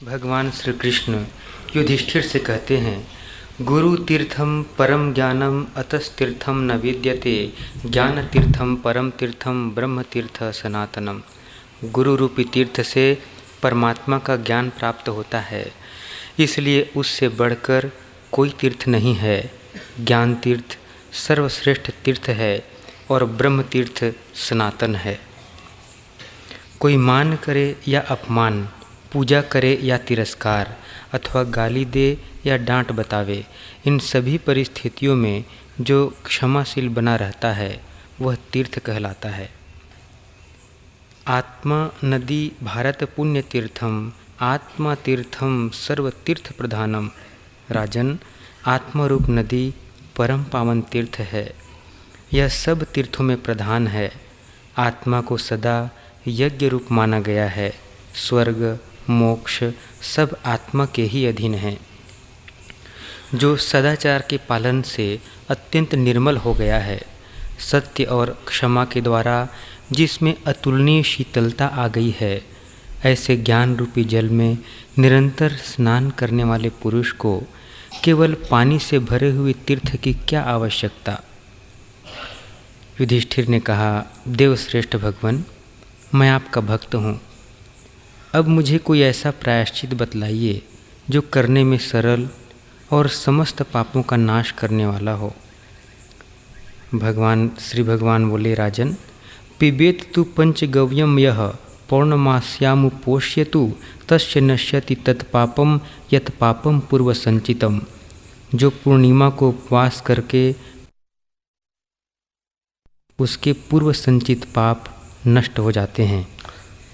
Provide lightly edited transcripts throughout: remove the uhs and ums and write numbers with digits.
भगवान श्री कृष्ण युधिष्ठिर से कहते हैं, गुरु तीर्थम परम ज्ञानम अतस्तीर्थम न विद्यते, ज्ञान तीर्थम परम तीर्थम ब्रह्म तीर्थ सनातनम। गुरु रूपी तीर्थ से परमात्मा का ज्ञान प्राप्त होता है, इसलिए उससे बढ़कर कोई तीर्थ नहीं है। ज्ञान तीर्थ सर्वश्रेष्ठ तीर्थ है और ब्रह्म तीर्थ सनातन है। कोई मान करे या अपमान, पूजा करे या तिरस्कार, अथवा गाली दे या डांट बतावे, इन सभी परिस्थितियों में जो क्षमाशील बना रहता है वह तीर्थ कहलाता है। आत्मा नदी भारत पुण्य तीर्थम, आत्मा तीर्थम सर्व तीर्थ प्रधानम। राजन, आत्मरूप नदी परम पावन तीर्थ है, यह सब तीर्थों में प्रधान है। आत्मा को सदा यज्ञ रूप माना गया है। स्वर्ग मोक्ष सब आत्मा के ही अधीन हैं। जो सदाचार के पालन से अत्यंत निर्मल हो गया है, सत्य और क्षमा के द्वारा जिसमें अतुलनीय शीतलता आ गई है, ऐसे ज्ञान रूपी जल में निरंतर स्नान करने वाले पुरुष को केवल पानी से भरे हुए तीर्थ की क्या आवश्यकता। युधिष्ठिर ने कहा, देवश्रेष्ठ भगवन, मैं आपका भक्त हूँ। अब मुझे कोई ऐसा प्रायश्चित बतलाइए जो करने में सरल और समस्त पापों का नाश करने वाला हो। श्री भगवान बोले, राजन, पिबेत तु पंचगव्यम यह पौर्णमास्यामुपोष्यतु तस्य नश्यति तत्पापम यत् पापम पूर्व संचितम। जो पूर्णिमा को उपवास करके उसके पूर्व संचित पाप नष्ट हो जाते हैं।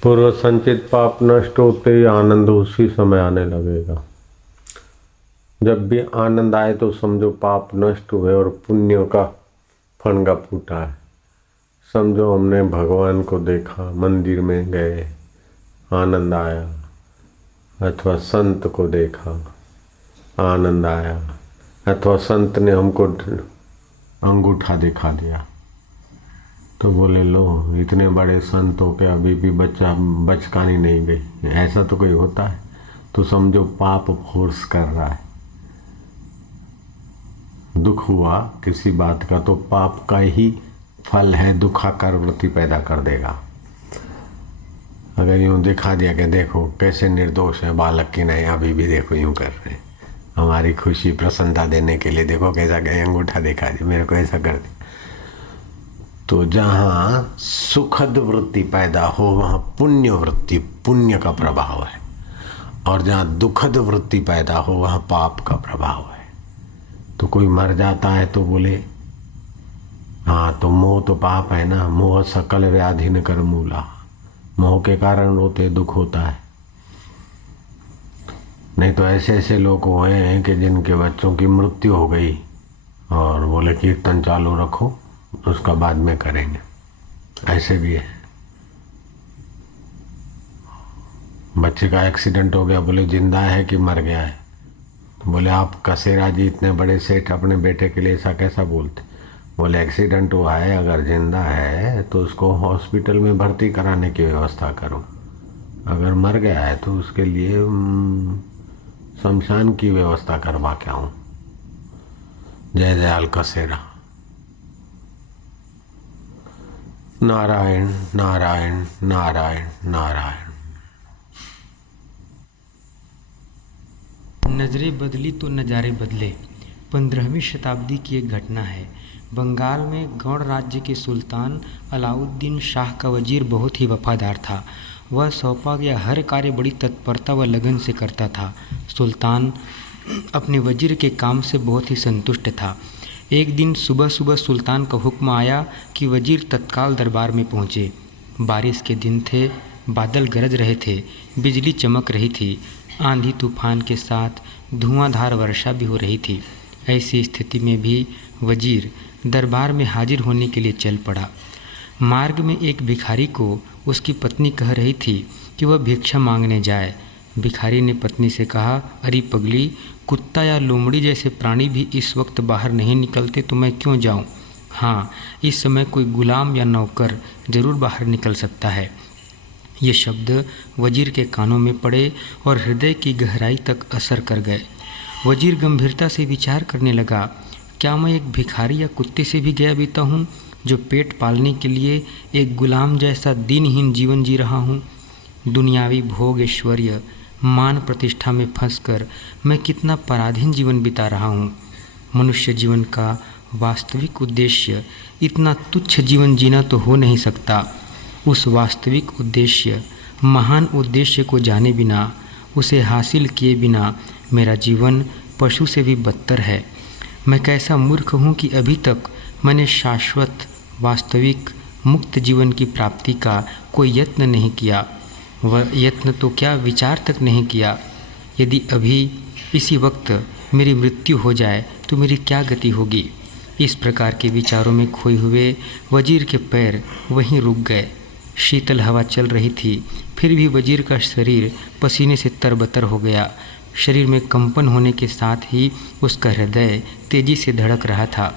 पूर्व संचित पाप नष्ट होते ही आनंद उसी समय आने लगेगा। जब भी आनंद आए तो समझो पाप नष्ट हुए और पुण्य का फंगा फूटा है। समझो हमने भगवान को देखा, मंदिर में गए, आनंद आया, अथवा संत को देखा, आनंद आया, अथवा संत ने हमको अंगूठा दिखा दिया तो बोले, लो इतने बड़े संत हो के अभी भी बचकानी नहीं गई। ऐसा तो कोई होता है? तो समझो पाप फोर्स कर रहा है। दुख हुआ किसी बात का तो पाप का ही फल है, दुखाकार वृत्ति पैदा कर देगा। अगर यूँ दिखा दिया कि देखो कैसे निर्दोष है बालक की, नहीं अभी भी देखो यूँ कर रहे हैं, हमारी खुशी प्रसन्नता देने के लिए देखो कैसा गए अंगूठा दिखा दिया, मेरे को ऐसा कर दिया। तो जहाँ सुखद वृत्ति पैदा हो वहाँ पुण्य वृत्ति, पुण्य का प्रभाव है, और जहाँ दुखद वृत्ति पैदा हो वहाँ पाप का प्रभाव है। तो कोई मर जाता है तो बोले, हाँ तो मोह तो पाप है ना, मोह सकल व्याधि न कर मूला। मोह के कारण रोते दुख होता है। नहीं तो ऐसे ऐसे लोग हुए हैं कि जिनके बच्चों की मृत्यु हो गई और बोले कीर्तन चालू रखो, उसका बाद में करेंगे। ऐसे भी है। बच्चे का एक्सीडेंट हो गया, बोले जिंदा है कि मर गया है? तो बोले आप कसेरा जी इतने बड़े सेठ अपने बेटे के लिए ऐसा कैसा बोलते? बोले एक्सीडेंट हुआ है, अगर जिंदा है तो उसको हॉस्पिटल में भर्ती कराने की व्यवस्था करो, अगर मर गया है तो उसके लिए शमशान की व्यवस्था करवा के आऊँ। जय दयाल कसेरा। नारायण नारायण नारायण नारायण। नजरें बदली तो नज़ारे बदले। 15वीं शताब्दी की एक घटना है। बंगाल में गौड़ राज्य के सुल्तान अलाउद्दीन शाह का वजीर बहुत ही वफादार था। वह सौंपा गया हर कार्य बड़ी तत्परता व लगन से करता था। सुल्तान अपने वजीर के काम से बहुत ही संतुष्ट था। एक दिन सुबह सुबह सुल्तान का हुक्म आया कि वजीर तत्काल दरबार में पहुँचे। बारिश के दिन थे, बादल गरज रहे थे, बिजली चमक रही थी, आंधी तूफान के साथ धुआंधार वर्षा भी हो रही थी। ऐसी स्थिति में भी वजीर दरबार में हाजिर होने के लिए चल पड़ा। मार्ग में एक भिखारी को उसकी पत्नी कह रही थी कि वह भिक्षा मांगने जाए। भिखारी ने पत्नी से कहा, अरे पगली, कुत्ता या लोमड़ी जैसे प्राणी भी इस वक्त बाहर नहीं निकलते तो मैं क्यों जाऊं? हाँ, इस समय कोई गुलाम या नौकर जरूर बाहर निकल सकता है। ये शब्द वजीर के कानों में पड़े और हृदय की गहराई तक असर कर गए। वजीर गंभीरता से विचार करने लगा, क्या मैं एक भिखारी या कुत्ते से भी गया बीता हूँ, जो पेट पालने के लिए एक गुलाम जैसा दिनहीन जीवन जी रहा हूँ। दुनियावी भोग, ऐश्वर्य, मान प्रतिष्ठा में फंसकर मैं कितना पराधीन जीवन बिता रहा हूँ। मनुष्य जीवन का वास्तविक उद्देश्य इतना तुच्छ जीवन जीना तो हो नहीं सकता। उस वास्तविक उद्देश्य, महान उद्देश्य को जाने बिना, उसे हासिल किए बिना मेरा जीवन पशु से भी बदतर है। मैं कैसा मूर्ख हूँ कि अभी तक मैंने शाश्वत, वास्तविक, मुक्त जीवन की प्राप्ति का कोई यत्न नहीं किया। वह यत्न तो क्या, विचार तक नहीं किया। यदि अभी इसी वक्त मेरी मृत्यु हो जाए तो मेरी क्या गति होगी। इस प्रकार के विचारों में खोए हुए वजीर के पैर वहीं रुक गए। शीतल हवा चल रही थी, फिर भी वजीर का शरीर पसीने से तरबतर हो गया। शरीर में कंपन होने के साथ ही उसका हृदय तेजी से धड़क रहा था।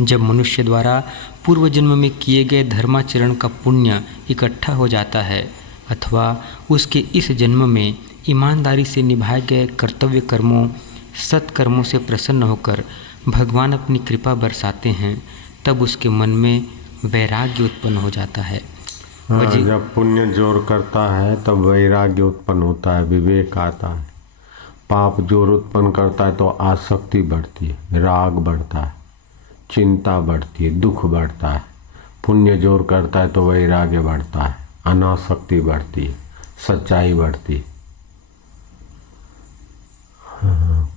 जब मनुष्य द्वारा पूर्व जन्म में किए गए धर्माचरण का पुण्य इकट्ठा हो जाता है अथवा उसके इस जन्म में ईमानदारी से निभाए गए कर्तव्य कर्मों, सत्कर्मों से प्रसन्न होकर भगवान अपनी कृपा बरसाते हैं, तब उसके मन में वैराग्य उत्पन्न हो जाता है। जब पुण्य जोर करता है तब वैराग्य उत्पन्न होता है, विवेक आता है। पाप जोर उत्पन्न करता है तो आसक्ति बढ़ती है, राग बढ़ता है, चिंता बढ़ती है, दुख बढ़ता है। पुण्य जोर करता है तो वैराग्य बढ़ता है, अनासक्ति बढ़ती है, सच्चाई बढ़ती है।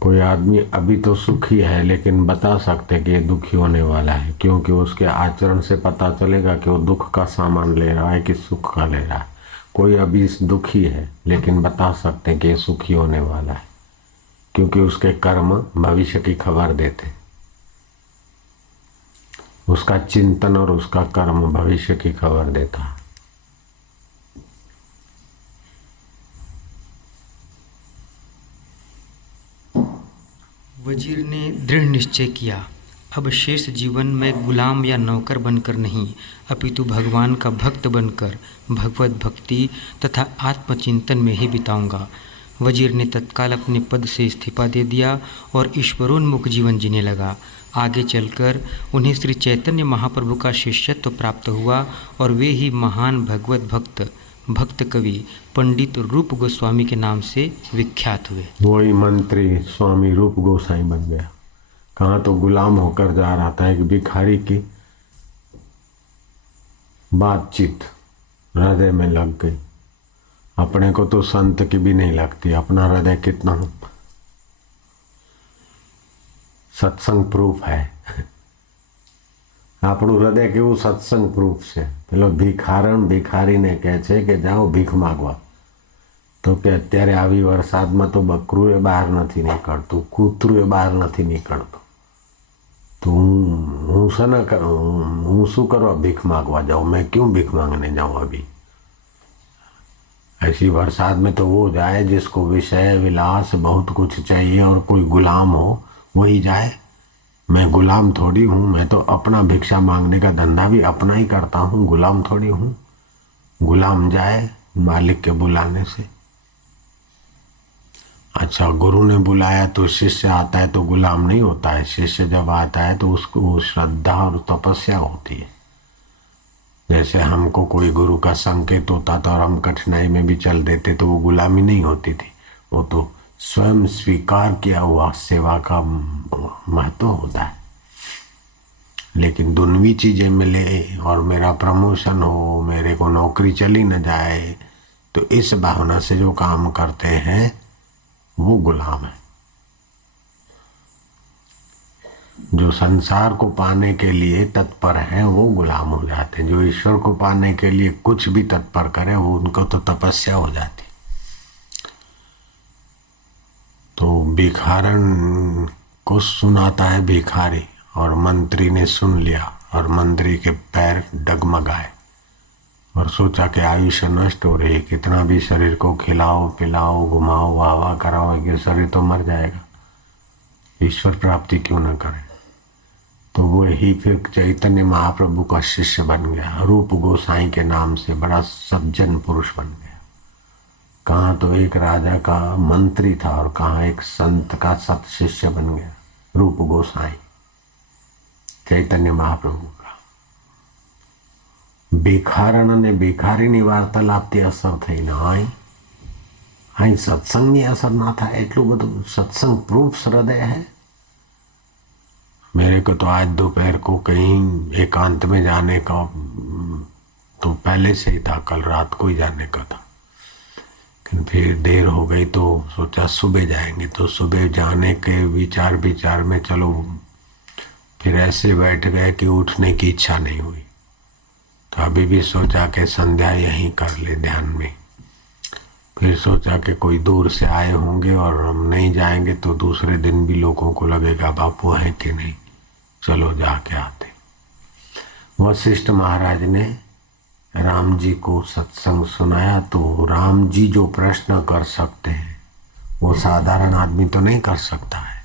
कोई आदमी अभी तो सुखी है लेकिन बता सकते कि ये दुखी होने वाला है, क्योंकि उसके आचरण से पता चलेगा कि वो दुख का सामान ले रहा है कि सुख का ले रहा है। कोई अभी दुखी है लेकिन बता सकते हैं कि ये सुखी होने वाला है, क्योंकि उसके कर्म भविष्य की खबर देते। उसका चिंतन और उसका कर्म भविष्य की खबर देता है। वजीर ने दृढ़ निश्चय किया, अब शेष जीवन में गुलाम या नौकर बनकर नहीं, अपितु भगवान का भक्त बनकर भगवत भक्ति तथा आत्मचिंतन में ही बिताऊंगा। वजीर ने तत्काल अपने पद से इस्तीफा दे दिया और ईश्वरोन्मुख जीवन जीने लगा। आगे चलकर उन्हें श्री चैतन्य महाप्रभु का शिष्यत्व प्राप्त हुआ और वे ही महान भगवत भक्त कवि पंडित रूप गोस्वामी के नाम से विख्यात हुए। वही मंत्री स्वामी रूप गोसाई बन गया। कहाँ तो गुलाम होकर जा रहा था, एक भिखारी की बातचीत हृदय में लग गई। अपने को तो संत की भी नहीं लगती, अपना हृदय कितना सत्संग प्रूफ है। આપણું હૃદય કેવું સત્સંગ પ્રૂફ છે। પેલો ભિખારીને કહે છે કે જાઓ ભીખ માગવા, તો કે અત્યારે આવી વરસાદમાં તો બકરું બહાર નથી નીકળતું, કૂતરું બહાર નથી નીકળતું, તો હું શેના હું શું કરવા ભીખ માગવા જાઉં, मैं क्यों भीख मांगने जाऊँ अभी। ऐसी बरसात में तो वो जाए जिसको विषय विलास बहुत कुछ चाहिए और कोई गुलाम हो, वही जाए। मैं गुलाम थोड़ी हूँ, मैं तो अपना भिक्षा मांगने का धंधा भी अपना ही करता हूँ, गुलाम थोड़ी हूँ। गुलाम जाए मालिक के बुलाने से। अच्छा, गुरु ने बुलाया तो शिष्य आता है तो गुलाम नहीं होता है। शिष्य जब आता है तो उसको श्रद्धा और तपस्या होती है। जैसे हमको कोई गुरु का संकेत होता था और हम कठिनाई में भी चल देते तो वो गुलामी नहीं होती थी, वो तो स्वयं स्वीकार किया हुआ सेवा का महत्व होता है। लेकिन दुनवी चीजें मिले और मेरा प्रमोशन हो, मेरे को नौकरी चली न जाए, तो इस भावना से जो काम करते हैं वो गुलाम है। जो संसार को पाने के लिए तत्पर हैं वो गुलाम हो जाते हैं। जो ईश्वर को पाने के लिए कुछ भी तत्पर करे वो उनको तो तपस्या हो जाती। तो भिखारन को सुनाता है भिखारी, और मंत्री ने सुन लिया और मंत्री के पैर डगमगाए और सोचा कि आयुष्य नष्ट हो रही है, कितना भी शरीर को खिलाओ पिलाओ घुमाओ वाह वाह कराओ, ये शरीर तो मर जाएगा, ईश्वर प्राप्ति क्यों न करे। तो वो ही फिर चैतन्य महाप्रभु का शिष्य बन गया, रूप गोसाई के नाम से बड़ा सज्जन पुरुष बन गया। कहाँ तो एक राजा का मंत्री था और कहाँ एक संत का सत शिष्य बन गया, रूप गोसाई चैतन्य महाप्रभु का। ભિખારણ અને ભિખારીની વાર્તાલાપથી અસર થઈને અહીં સત્સંગની અસર ના થાય એટલું બધું સત્સંગ પ્રૂફ હૃદય है। मेरे को तो आज दोपहर को कहीं एकांत में जाने का तो पहले से ही था, कल रात को ही जाने का था, लेकिन फिर देर हो गई तो सोचा सुबह जाएंगे। तो सुबह जाने के विचार में चलो फिर ऐसे बैठ गए कि उठने की इच्छा नहीं हुई। तो अभी भी सोचा कि संध्या यहीं कर ले ध्यान में। फिर सोचा कि कोई दूर से आए होंगे और हम नहीं जाएंगे तो दूसरे दिन भी लोगों को लगेगा बापू है कि नहीं, चलो जाके आते। वशिष्ठ महाराज ने राम जी को सत्संग सुनाया तो राम जी जो प्रश्न कर सकते हैं वो साधारण आदमी तो नहीं कर सकता है,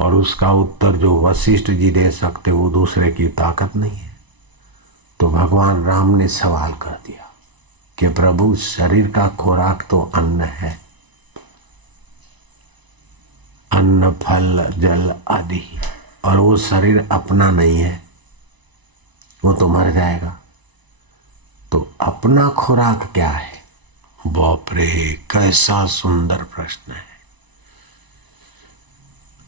और उसका उत्तर जो वशिष्ठ जी दे सकते वो दूसरे की ताकत नहीं है। तो भगवान राम ने सवाल कर दिया कि प्रभु शरीर का खुराक तो अन्न है, अन्न फल जल आदि, और वो शरीर अपना नहीं है, वो तो मर जाएगा। तो अपना खुराक क्या है? बाप रे कैसा सुंदर प्रश्न है।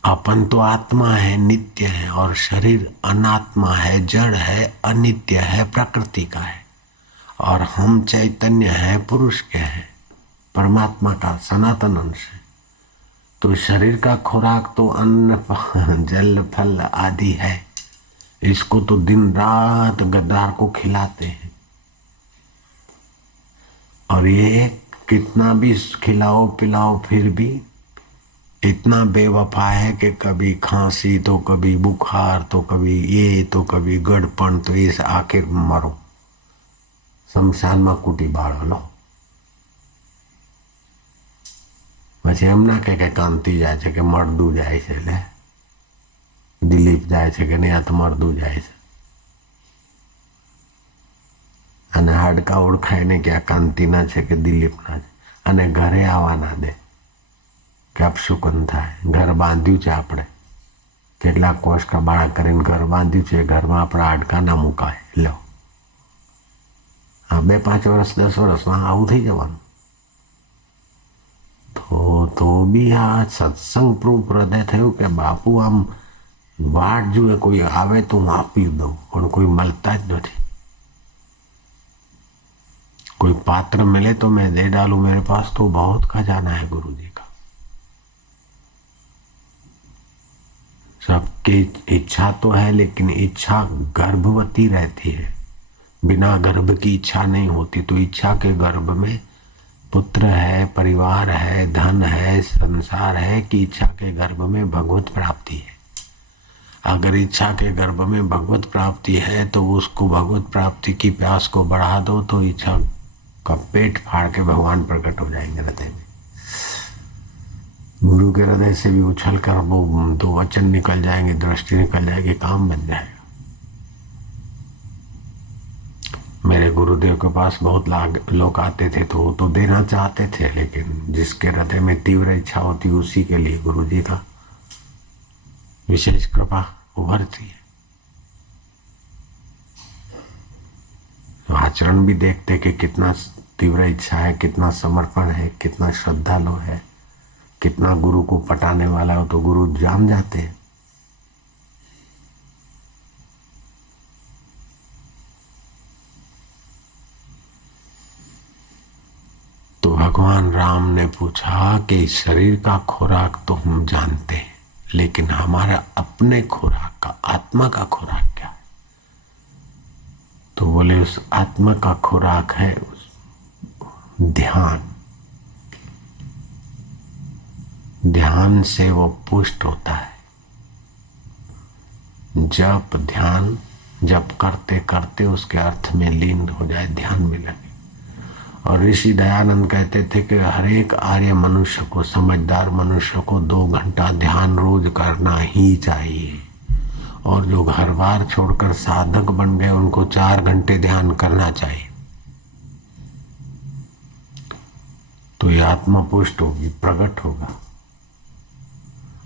अपन तो आत्मा है, नित्य है, और शरीर अनात्मा है, जड़ है, अनित्य है, प्रकृति का है, और हम चैतन्य है, पुरुष के हैं, परमात्मा का सनातन अंश है। तो शरीर का खुराक तो अन्न जल फल आदि है, इसको तो दिन रात गद्दार को खिलाते हैं, और ये कितना भी खिलाओ पिलाओ फिर भी इतना बेवफा है कि कभी खांसी तो कभी बुखार तो कभी ये तो कभी गड़पण, तो इस आखिर मरो शमशान में कूटी बाळो लो। પછી એમ ના કે કાંતિ જાય છે કે મરદું જાય છે, લે દિલીપ જાય છે કે નહીં, આ તો મરદું જાય છે, અને હાડકા ઓળખાય ને કે આ કાંતિના છે કે દિલીપના છે, અને ઘરે આવવા ના દે કે અપશુકન થાય। ઘર બાંધ્યું છે આપણે, કેટલાક કોષ का બાળા કરીને ઘર બાંધ્યું છે, ઘરમાં આપણા હાડકા ના મુકાય। લો हाँ 2-5 વર્ષ 10 વર્ષમાં આવું થઈ જવાનું। तो भी आ सत्संग प्रूफ हृदय થયું કે બાપુ આમ વાટ જુએ, કોઈ આવે તો હું આપી દઉં, પણ કોઈ મળતા જ નથી। कोई पात्र मिले तो मैं दे डालूं, मेरे पास तो बहुत खजाना है गुरु जी का। सबकी इच्छा तो है, लेकिन इच्छा गर्भवती रहती है, बिना गर्भ की इच्छा नहीं होती। तो इच्छा के गर्भ में पुत्र है, परिवार है, धन है, संसार है, कि इच्छा के गर्भ में भगवत प्राप्ति है। अगर इच्छा के गर्भ में भगवत प्राप्ति है तो उसको भगवत प्राप्ति की प्यास को बढ़ा दो तो इच्छा का पेट फाड़ के भगवान प्रकट हो जाएंगे हृदय में। गुरु के हृदय से भी उछल कर वो 2 वचन निकल जाएंगे, दृष्टि निकल जाएगी, काम बन जाएगा। मेरे गुरुदेव के पास बहुत लोग आते थे तो वो तो देना चाहते थे, लेकिन जिसके हृदय में तीव्र इच्छा होती उसी के लिए गुरु जी का विशेष कृपा उभरती है। तो आचरण भी देखते कि कितना तीव्र इच्छा है, कितना समर्पण है, कितना श्रद्धालु है, कितना गुरु को पटाने वाला हो, तो गुरु जान जाते हैं। तो भगवान राम ने पूछा कि शरीर का खुराक तो हम जानते हैं, लेकिन हमारा अपने खुराक का, आत्मा का खुराक क्या है? तो बोले उस आत्मा का खुराक है ध्यान। ध्यान से वो पुष्ट होता है। जप ध्यान जप करते करते उसके अर्थ में लीन हो जाए, ध्यान में लगे। और ऋषि दयानंद कहते थे कि हर एक आर्य मनुष्य को, समझदार मनुष्य को 2 घंटा ध्यान रोज करना ही चाहिए। और जो घर बार छोड़कर साधक बन गए उनको 4 घंटे ध्यान करना चाहिए, तो ये आत्मा पुष्ट होगी, प्रकट होगा।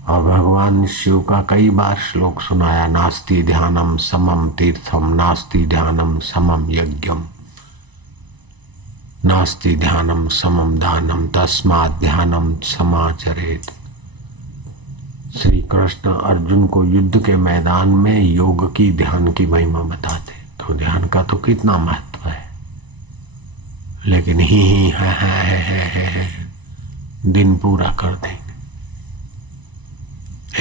और भगवान शिव का कई बार श्लोक सुनाया, नास्ति ध्यानम समम तीर्थम, नास्ति ध्यानम समम यज्ञम, नास्ति ध्यानम समम दानम, तस्मात् ध्यानम समाचरेत। श्री कृष्ण अर्जुन को युद्ध के मैदान में योग की, ध्यान की महिमा बताते। तो ध्यान का तो कितना महत्व है, लेकिन ही है दिन पूरा कर देंगे।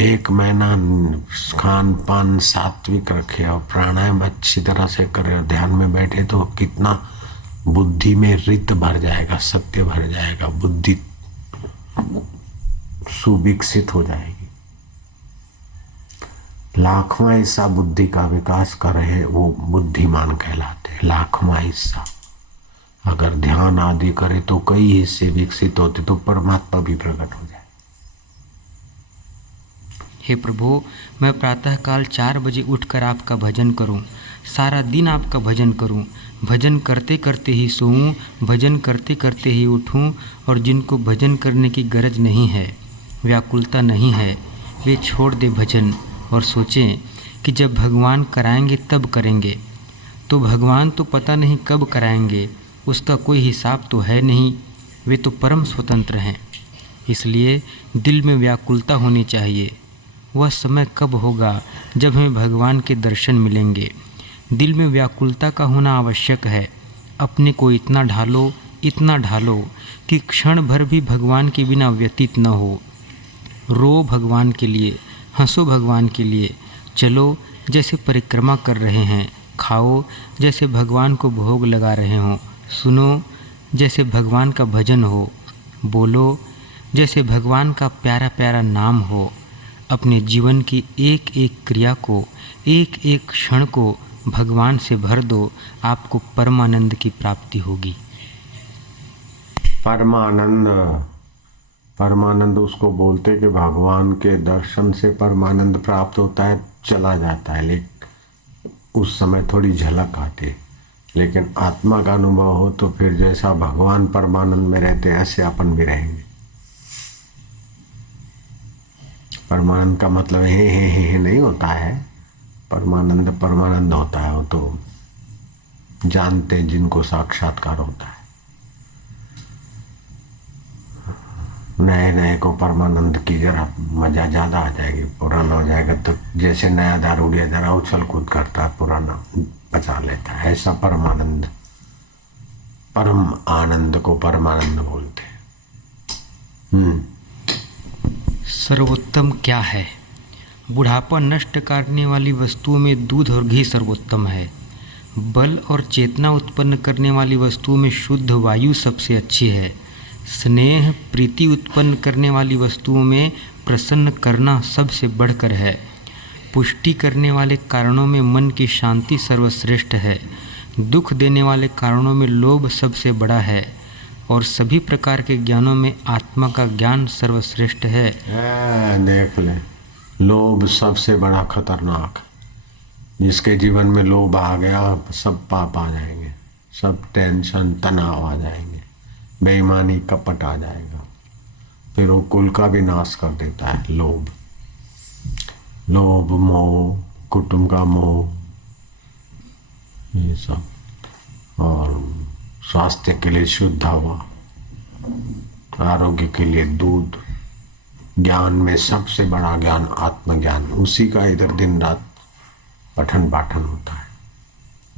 1 महीना खान पान सात्विक रखे और प्राणायाम अच्छी तरह से करे और ध्यान में बैठे तो कितना बुद्धि में रित भर जाएगा, सत्य भर जाएगा, बुद्धि सुविकसित हो जाएगी। लाखवां हिस्सा बुद्धि का विकास कर रहे वो बुद्धिमान कहलाते हैं। लाखवां हिस्सा अगर ध्यान आदि करे तो कई हिस्से विकसित होते तो परमात्मा भी प्रकट हो जाए। हे प्रभु, मैं प्रातःकाल 4 बजे उठकर आपका भजन करूं, सारा दिन आपका भजन करूं, भजन करते करते ही सोऊं, भजन करते करते ही उठूं, और जिनको भजन करने की गरज नहीं है, व्याकुलता नहीं है, वे छोड़ दे भजन और सोचें कि जब भगवान कराएंगे तब करेंगे। तो भगवान तो पता नहीं कब कराएंगे, उसका कोई हिसाब तो है नहीं, वे तो परम स्वतंत्र हैं। इसलिए दिल में व्याकुलता होनी चाहिए। वह समय कब होगा जब हमें भगवान के दर्शन मिलेंगे। दिल में व्याकुलता का होना आवश्यक है। अपने को इतना ढालो कि क्षण भर भी भगवान के बिना व्यतीत न हो। रो भगवान के लिए, हंसो भगवान के लिए, चलो जैसे परिक्रमा कर रहे हैं, खाओ जैसे भगवान को भोग लगा रहे हों, सुनो जैसे भगवान का भजन हो, बोलो जैसे भगवान का प्यारा प्यारा नाम हो। अपने जीवन की एक एक क्रिया को, एक एक क्षण को भगवान से भर दो, आपको परमानंद की प्राप्ति होगी। परमानंद उसको बोलते कि भगवान के दर्शन से परमानंद प्राप्त होता है, चला जाता है, लेकिन उस समय थोड़ी झलक आती है। लेकिन आत्मा का अनुभव हो तो फिर जैसा भगवान परमानंद में रहते हैं ऐसे अपन भी रहेंगे। परमानंद का मतलब हे नहीं होता है। परमानंद होता है, वो तो जानते हैं जिनको साक्षात्कार होता है। नए को परमानंद की जरा मजा ज्यादा आ जाएगी, पुराना हो जाएगा तो जैसे नया दारूडिया जरा उछल कूद करता है, पुराना बचा लेता है। ऐसा परमानंद, परम आनंद को परमानंद बोलते हैं। सर्वोत्तम क्या है? बुढ़ापा नष्ट करने वाली वस्तुओं में दूध और घी सर्वोत्तम है। बल और चेतना उत्पन्न करने वाली वस्तुओं में शुद्ध वायु सबसे अच्छी है। स्नेह प्रीति उत्पन्न करने वाली वस्तुओं में प्रसन्न करना सबसे बढ़कर है। पुष्टि करने वाले कारणों में मन की शांति सर्वश्रेष्ठ है। दुख देने वाले कारणों में लोभ सबसे बड़ा है, और सभी प्रकार के ज्ञानों में आत्मा का ज्ञान सर्वश्रेष्ठ है। देख ले, लोभ सबसे बड़ा खतरनाक। जिसके जीवन में लोभ आ गया सब पाप आ जाएंगे, सब टेंशन तनाव आ जाएंगे, बेईमानी कपट आ जाएगा, फिर वो कुल का भी नाश कर देता है। लोभ मोह, कुटुंब का मोह, ये सब। और स्वास्थ्य के लिए शुद्ध हवा, आरोग्य के लिए दूध, ज्ञान में सबसे बड़ा ज्ञान आत्मज्ञान, उसी का इधर दिन रात पठन पाठन होता है।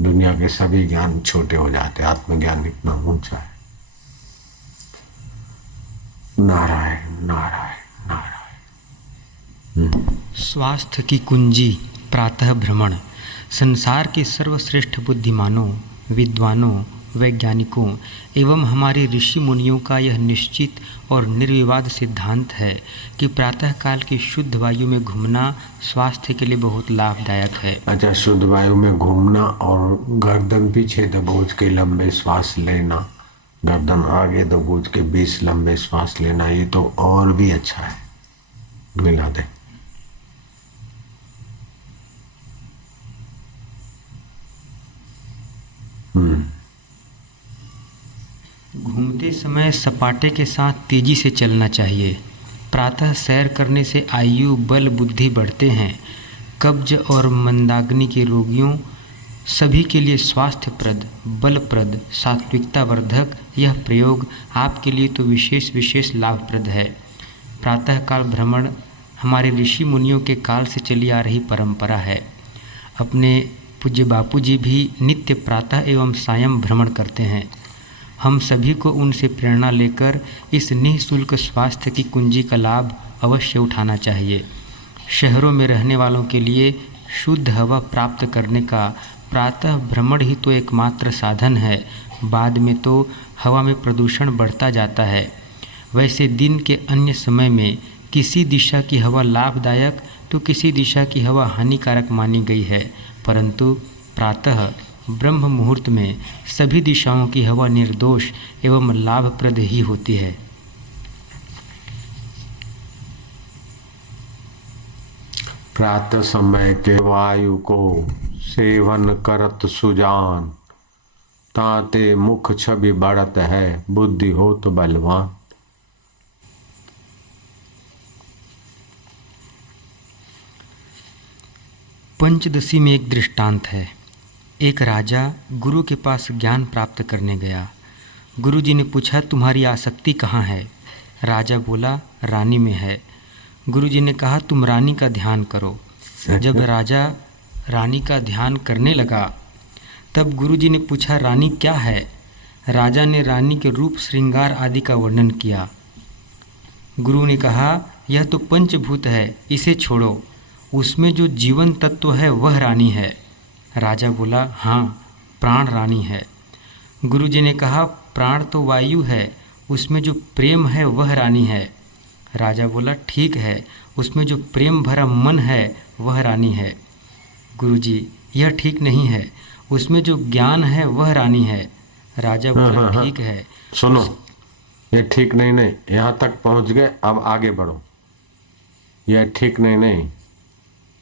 दुनिया के सभी ज्ञान छोटे हो जाते, आत्मज्ञान इतना ऊंचा है। नारायण नारायण नारायण। स्वास्थ्य की कुंजी प्रातः भ्रमण। संसार के सर्वश्रेष्ठ बुद्धिमानों, विद्वानों, वैज्ञानिकों एवं हमारे ऋषि मुनियों का यह निश्चित और निर्विवाद सिद्धांत है कि प्रातःकाल की शुद्ध वायु में घूमना स्वास्थ्य के लिए बहुत लाभदायक है। अच्छा, शुद्ध वायु में घूमना और गर्दन पीछे दबोच के लंबे श्वास लेना, गर्दन आगे दबोच के 20 लंबे श्वास लेना, ये तो और भी अच्छा है। मिला दे। समय सपाटे के साथ तेजी से चलना चाहिए। प्रातः सैर करने से आयु, बल, बुद्धि बढ़ते हैं। कब्ज और मंदाग्नि के रोगियों सभी के लिए स्वास्थ्यप्रद, बलप्रद, सात्विकतावर्धक यह प्रयोग आपके लिए तो विशेष लाभप्रद है। प्रातःकाल भ्रमण हमारे ऋषि मुनियों के काल से चली आ रही परंपरा है। अपने पूज्य बापू जी भी नित्य प्रातः एवं सायं भ्रमण करते हैं। हम सभी को उनसे प्रेरणा लेकर इस निःशुल्क स्वास्थ्य की कुंजी का लाभ अवश्य उठाना चाहिए। शहरों में रहने वालों के लिए शुद्ध हवा प्राप्त करने का प्रातः भ्रमण ही तो एकमात्र साधन है। बाद में तो हवा में प्रदूषण बढ़ता जाता है। वैसे दिन के अन्य समय में किसी दिशा की हवा लाभदायक तो किसी दिशा की हवा हानिकारक मानी गई है, परंतु प्रातः ब्रह्म मुहूर्त में सभी दिशाओं की हवा निर्दोष एवं लाभप्रद ही होती है। प्रातः समय के वायु को सेवन करत सुजान, ताते मुख छवि बढ़त है, बुद्धि हो तो बलवान। पंचदशी में एक दृष्टांत है। एक राजा गुरु के पास ज्ञान प्राप्त करने गया। गुरु जी ने पूछा, तुम्हारी आसक्ति कहाँ है? राजा बोला, रानी में है। गुरु जी ने कहा, तुम रानी का ध्यान करो। जब राजा रानी का ध्यान करने लगा तब गुरु जी ने पूछा, रानी क्या है? राजा ने रानी के रूप, श्रृंगार आदि का वर्णन किया। गुरु ने कहा, यह तो पंचभूत है, इसे छोड़ो। उसमें जो जीवन तत्व है वह रानी है। राजा बोला, हाँ, प्राण रानी है। गुरु जी ने कहा, प्राण तो वायु है, उसमें जो प्रेम है वह रानी है। राजा बोला, ठीक है, उसमें जो प्रेम भरा मन है वह रानी है। गुरु जी, यह ठीक नहीं है, उसमें जो ज्ञान है वह रानी है। राजा बोला, ठीक है। सुनो, ये ठीक नहीं, यहाँ तक पहुँच गए, अब आगे बढ़ो। यह ठीक नहीं,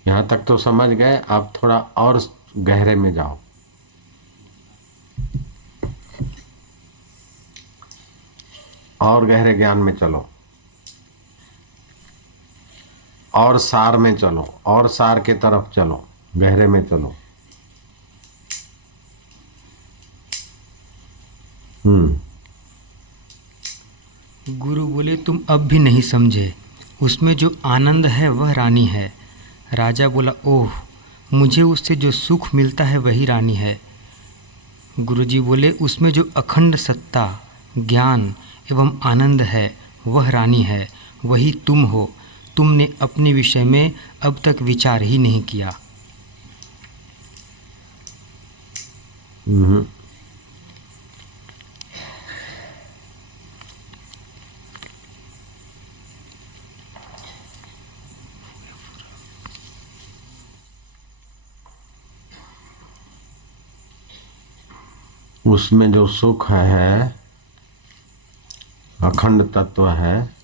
यहाँ तक तो समझ गए, अब थोड़ा और गहरे में जाओ। और गहरे ज्ञान में चलो, और सार में चलो, और सार के तरफ चलो, गहरे में चलो। गुरु बोले, तुम अब भी नहीं समझे, उसमें जो आनंद है वह रानी है। राजा बोला, ओह, मुझे उससे जो सुख मिलता है वही रानी है। गुरुजी बोले, उसमें जो अखंड सत्ता, ज्ञान एवं आनंद है वह रानी है, वही तुम हो। तुमने अपने विषय में अब तक विचार ही नहीं किया। उसमें जो सुख है, अखंड तत्व है,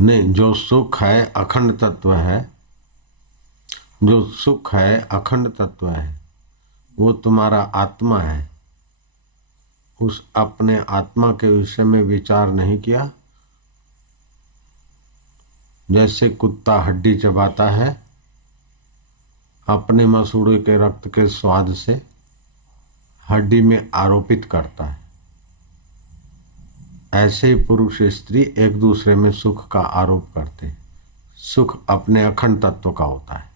नहीं, जो सुख है अखंड तत्व है, जो सुख है अखंड तत्व है, वो तुम्हारा आत्मा है। उस अपने आत्मा के विषय में विचार नहीं किया। जैसे कुत्ता हड्डी चबाता है अपने मसूड़े के रक्त के स्वाद से, हड्डी में आरोपित करता है, ऐसे ही पुरुष स्त्री एक दूसरे में सुख का आरोप करते हैं। सुख अपने अखंड तत्व का होता है।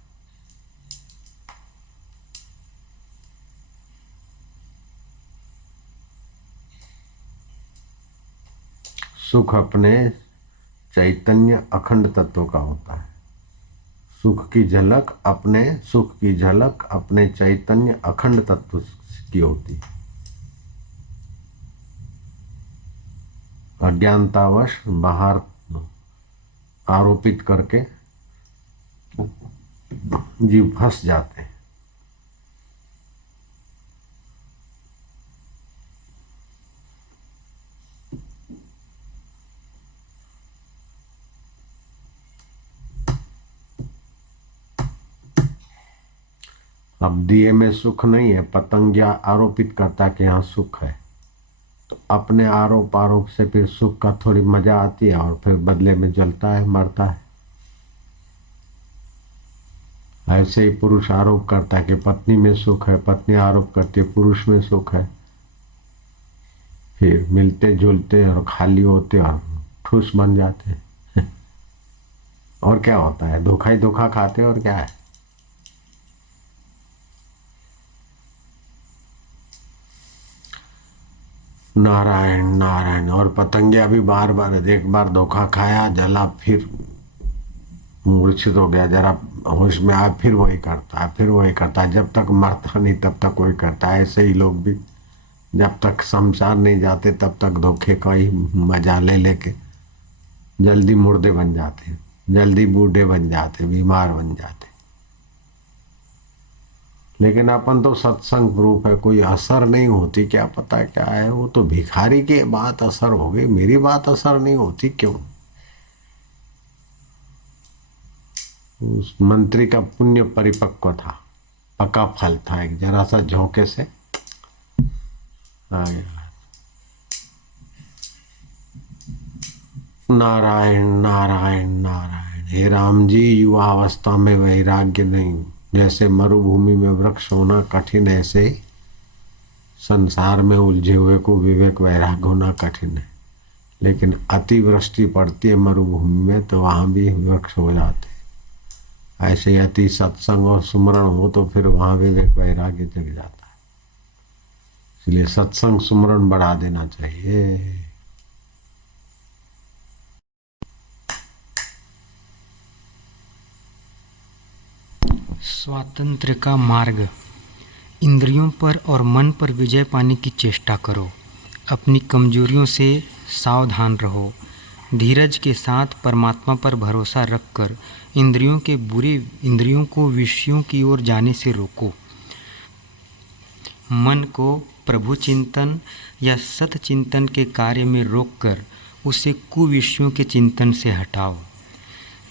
सुख अपने चैतन्य अखंड तत्व का होता है। सुख की झलक अपने चैतन्य अखंड तत्व की होती है। अज्ञानतावश बाहर आरोपित करके जीव फंस जाते हैं। अब दिए में सुख नहीं है, पतंगिया आरोपित करता कि यहाँ सुख है, तो अपने आरोप से फिर सुख का थोड़ी मजा आती है और फिर बदले में जलता है, मरता है। ऐसे ही पुरुष आरोप करता है कि पत्नी में सुख है, पत्नी आरोप करती है पुरुष में सुख है, फिर मिलते जुलते और खाली होते और ठूस बन जाते हैं। और क्या होता है, धोखा ही धोखा खाते और क्या है। नारायण नारायण। और पतंगिया भी बार बार एक बार धोखा खाया, जला, फिर मूर्छित हो गया, जरा होश में आया, फिर वही करता है, फिर वही करता है, जब तक मरता नहीं तब तक वही करता है। ऐसे ही लोग भी जब तक शमशान नहीं जाते तब तक धोखे का ही मजा ले लेके जल्दी मुर्दे बन जाते, जल्दी बूढ़े बन जाते, बीमार बन जाते। लेकिन अपन तो सत्संग प्रूफ है, कोई असर नहीं होती, क्या पता क्या है। वो तो भिखारी की बात असर हो गई, मेरी बात असर नहीं होती क्यों। उस मंत्री का पुण्य परिपक्व था, पका फल था, एक जरा सा झोंके से आ गया। नारायण नारायण नारायण। हे राम जी, युवावस्था में वैराग्य नहीं, जैसे मरुभूमि में वृक्ष होना कठिन, ऐसे ही संसार में उलझे हुए को विवेक वैराग्य होना कठिन है। लेकिन अतिवृष्टि पड़ती है मरुभूमि में तो वहाँ भी वृक्ष हो जाते। ऐसे ही अति सत्संग और सुमरण हो तो फिर वहाँ विवेक वैराग्य जग जाता है। इसलिए सत्संग सुमरण बढ़ा देना चाहिए। स्वातंत्र्य का मार्ग। इंद्रियों पर और मन पर विजय पाने की चेष्टा करो। अपनी कमजोरियों से सावधान रहो। धीरज के साथ परमात्मा पर भरोसा रखकर इंद्रियों को विषयों की ओर जाने से रोको। मन को प्रभु चिंतन या सत चिंतन के कार्य में रोककर उसे कुविषयों के चिंतन से हटाओ।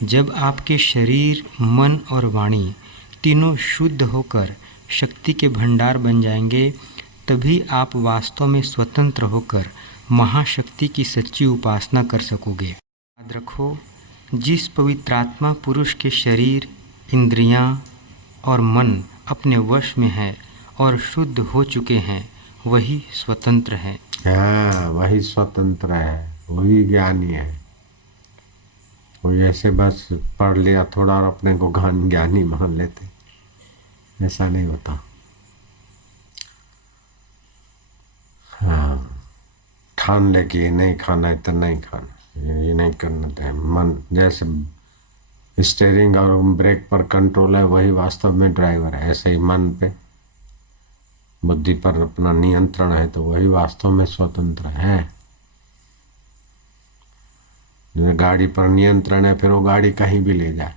जब आपके शरीर, मन और वाणी तीनों शुद्ध होकर शक्ति के भंडार बन जाएंगे, तभी आप वास्तव में स्वतंत्र होकर महाशक्ति की सच्ची उपासना कर सकोगे। याद रखो, जिस पवित्रात्मा पुरुष के शरीर, इंद्रियां और मन अपने वश में है और शुद्ध हो चुके हैं, वही स्वतंत्र है। हाँ, वही स्वतंत्र है, वही ज्ञानी है। कोई ऐसे बस पढ़ लिया थोड़ा और अपने को ज्ञानी मान लेते, ऐसा नहीं होता। हाँ, ठान ले कि ये नहीं खाना है तो नहीं खाना, ये नहीं करना है। मन जैसे स्टीयरिंग और ब्रेक पर कंट्रोल है, वही वास्तव में ड्राइवर है। ऐसे ही मन पे, बुद्धि पर अपना नियंत्रण है, तो वही वास्तव में स्वतंत्र है। गाड़ी पर नियंत्रण है, फिर वो गाड़ी कहीं भी ले जाए।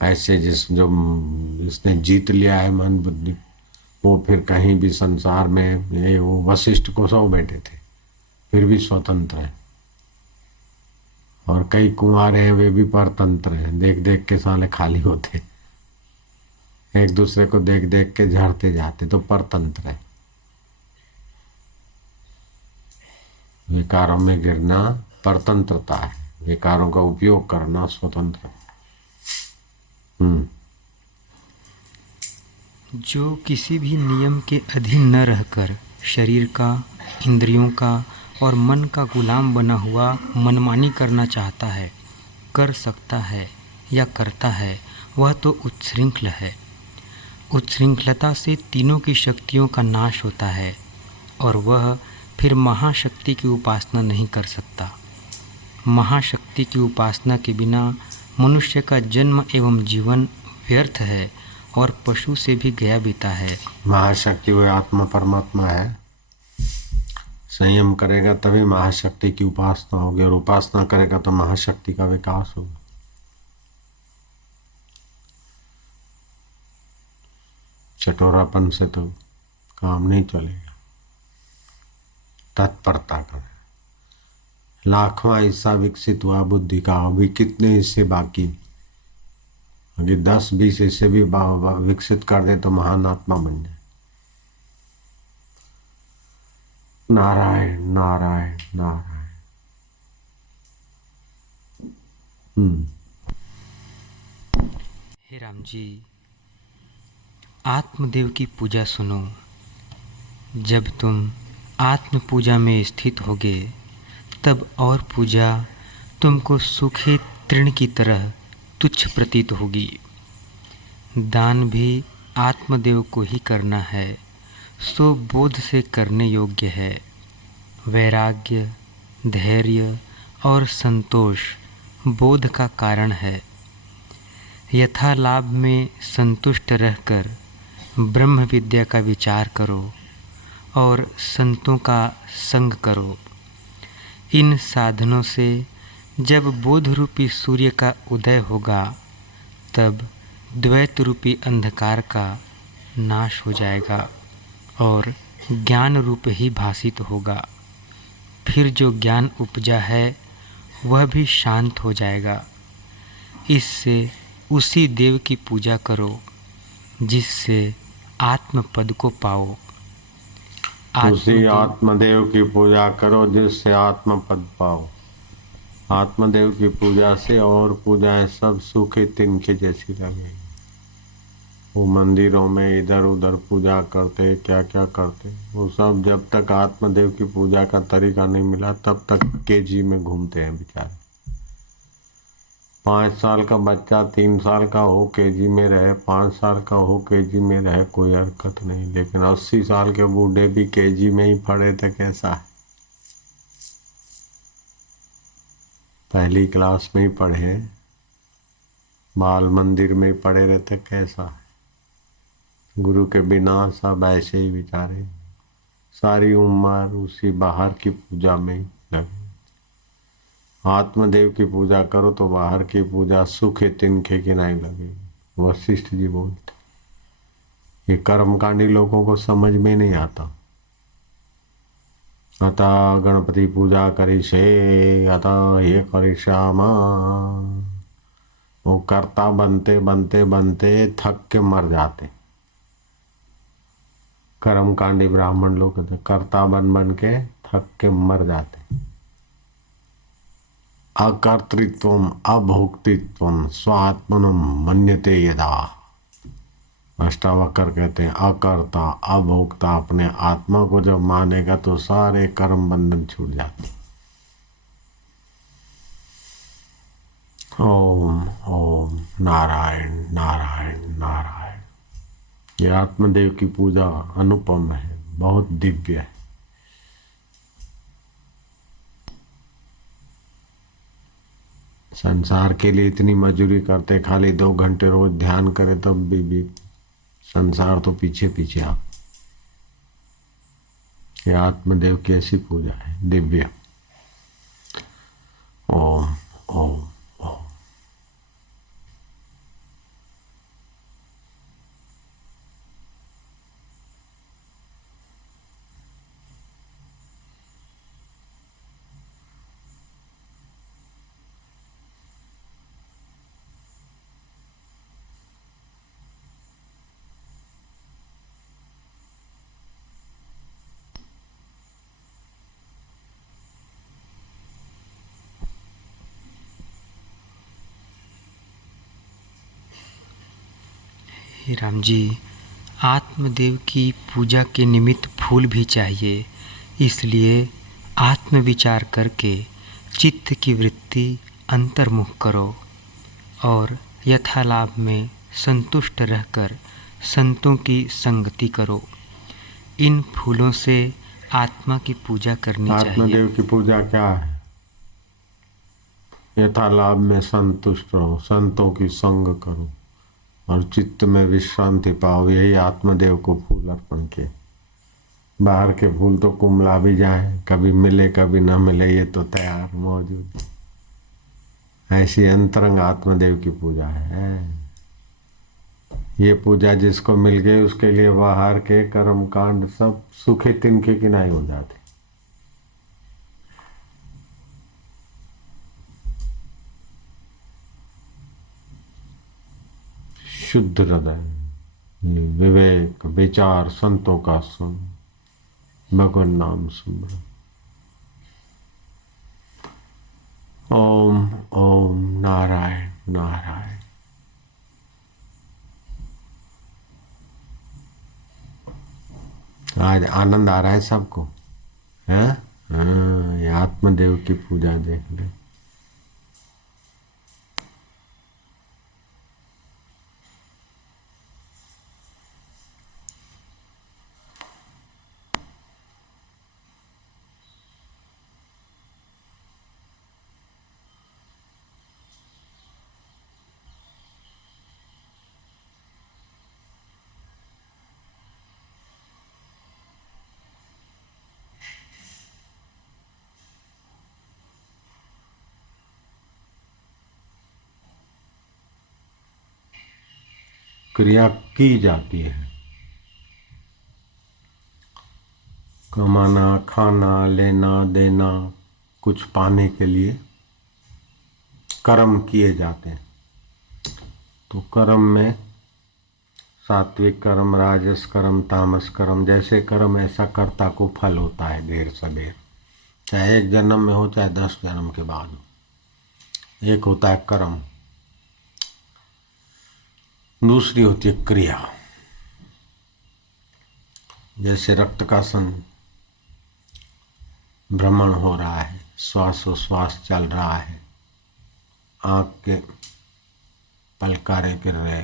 ऐसे जिसने जीत लिया है मन बुद्धि, वो फिर कहीं भी संसार में, ये वो वशिष्ठ को 100 बेटे थे, फिर भी स्वतंत्र है। और कई कुंवारे हैं, वे भी परतंत्र हैं, देख देख के साले खाली होते, एक दूसरे को देख देख के झाड़ते जाते, तो परतंत्र है। विकारों में गिरना परतंत्रता है, विकारों का उपयोग करना स्वतंत्र है। जो किसी भी नियम के अधीन न रहकर शरीर का, इंद्रियों का और मन का गुलाम बना हुआ मनमानी करना चाहता है, कर सकता है या करता है, वह तो उच्छृंखल है। उच्छृंखलता से तीनों की शक्तियों का नाश होता है और वह फिर महाशक्ति की उपासना नहीं कर सकता। महाशक्ति की उपासना के बिना मनुष्य का जन्म एवं जीवन व्यर्थ है और पशु से भी गया बीता है। महाशक्ति वह आत्मा परमात्मा है। संयम करेगा तभी महाशक्ति की उपासना होगी, और उपासना करेगा तो महाशक्ति का विकास होगा। चटोरापन से तो काम नहीं चलेगा। तत्परता करें। लाखवां हिस्सा विकसित हुआ बुद्धि का, अभी कितने हिस्से बाकी? अगर 10-20 हिस्से भी विकसित कर दे तो महान आत्मा बन जाए। नारायण नारायण नारायण। हे राम जी, आत्मदेव की पूजा सुनो। जब तुम आत्म पूजा में स्थित होगे तब और पूजा तुमको सूखे तृण की तरह तुच्छ प्रतीत होगी। दान भी आत्मदेव को ही करना है, सो बोध से करने योग्य है। वैराग्य, धैर्य और संतोष बोध का कारण है। यथा लाभ में संतुष्ट रहकर ब्रह्म विद्या का विचार करो और संतों का संग करो। इन साधनों से जब बोध रूपी सूर्य का उदय होगा तब द्वैत रूपी अंधकार का नाश हो जाएगा और ज्ञान रूप ही भासित होगा। फिर जो ज्ञान उपजा है वह भी शांत हो जाएगा। इससे उसी देव की पूजा करो जिससे आत्म पद को पाओ। उसी आत्मदेव की पूजा करो जिससे आत्म पद पाओ। आत्मदेव की पूजा से और पूजाएं सब सूखे तिनके जैसी लगेगी। वो मंदिरों में इधर उधर पूजा करते, क्या क्या करते, वो सब जब तक आत्मदेव की पूजा का तरीका नहीं मिला तब तक केजी में घूमते हैं बेचारे। 5 साल का बच्चा 3 साल का हो केजी में रहे, 5 साल का हो केजी में रहे, कोई हरकत नहीं। लेकिन 80 साल के बूढ़े भी केजी में ही पढ़े थे, कैसा है? पहली क्लास में ही पढ़े, बाल मंदिर में ही पढ़े रहते, कैसा है? गुरु के बिना सब ऐसे ही बेचारे सारी उम्र उसी बाहर की पूजा में ही लगे। आत्मदेव की पूजा करो तो बाहर की पूजा सूखे तिनके की नहीं लगेगी। वशिष्ठ जी बोलते। ये कर्मकांडी लोगों को समझ में नहीं आता। अतः गणपति पूजा करी से, अतः ये करी श्यामा, वो कर्ता बनते बनते बनते थक के मर जाते। कर्मकांडी ब्राह्मण लोग कर्ता बन बन के थक के मर जाते। अकर्तृत्वम अभोक्तृत्वम स्वात्मनम मन्यते यदा। अष्टावक्र कहते हैं अकर्ता अभोक्ता अपने आत्मा को जब मानेगा तो सारे कर्म बंधन छूट जाते। ओम ओम नारायण नारायण नारायण। ये आत्मदेव की पूजा अनुपम है, बहुत दिव्य है। संसार के लिए इतनी मजूरी करते, खाली 2 घंटे रोज ध्यान करे तब भी संसार तो पीछे पीछे आप। ये आत्मदेव की ऐसी पूजा है दिव्य। ओम ओम ओम। हे राम जी, आत्मदेव की पूजा के निमित्त फूल भी चाहिए। इसलिए आत्मविचार करके चित्त की वृत्ति अंतर्मुख करो और यथालाभ में संतुष्ट रहकर संतों की संगति करो। इन फूलों से आत्मा की पूजा करनी चाहिए। आत्मदेव की पूजा क्या है? यथालाभ में संतुष्ट रहो, संतों की संग करो और चित्त में विश्रांति पाओ। यही आत्मदेव को फूल अर्पण किए। बाहर के फूल तो कुमला भी जाए, कभी मिले कभी न मिले, ये तो तैयार मौजूद। ऐसी अंतरंग आत्मदेव की पूजा है। ये पूजा जिसको मिल गई उसके लिए बाहर के कर्म कांड सब सूखे तिनके किनाई हो जाते। शुद्ध हृदय, विवेक, विचार संतों का सुन, भगवान नाम सुन। ओम ओम नारायण नारायण। आज आनंद आ रहा है सबको, है? हाँ, ये आत्मदेव की पूजा देख ले। क्रिया की जाती है, कमाना, खाना, लेना देना, कुछ पाने के लिए कर्म किए जाते हैं। तो कर्म में सात्विक कर्म, राजस कर्म, तामस कर्म, जैसे कर्म ऐसा कर्ता को फल होता है देर सवेर, चाहे एक जन्म में हो चाहे 10 जन्म के बाद हो। एक होता है कर्म, दूसरी होती है क्रिया। जैसे रक्त का भ्रमण हो रहा है, श्वासोश्वास चल रहा है, आँख के पलकारे गिर रहे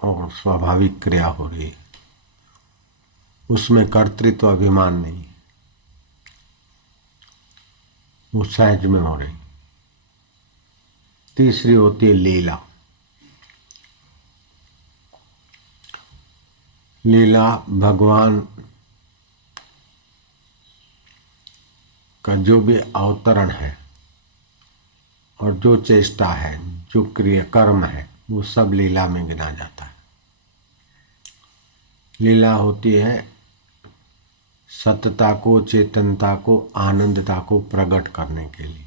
और स्वाभाविक क्रिया हो रही है, उसमें कर्तृत्व अभिमान नहीं, वो सहज में हो रही। तीसरी होती है लीला। लीला भगवान का जो भी अवतरण है और जो चेष्टा है, जो क्रिया कर्म है, वो सब लीला में गिना जाता है। लीला होती है सत्यता को, चेतनता को, आनंदता को प्रकट करने के लिए।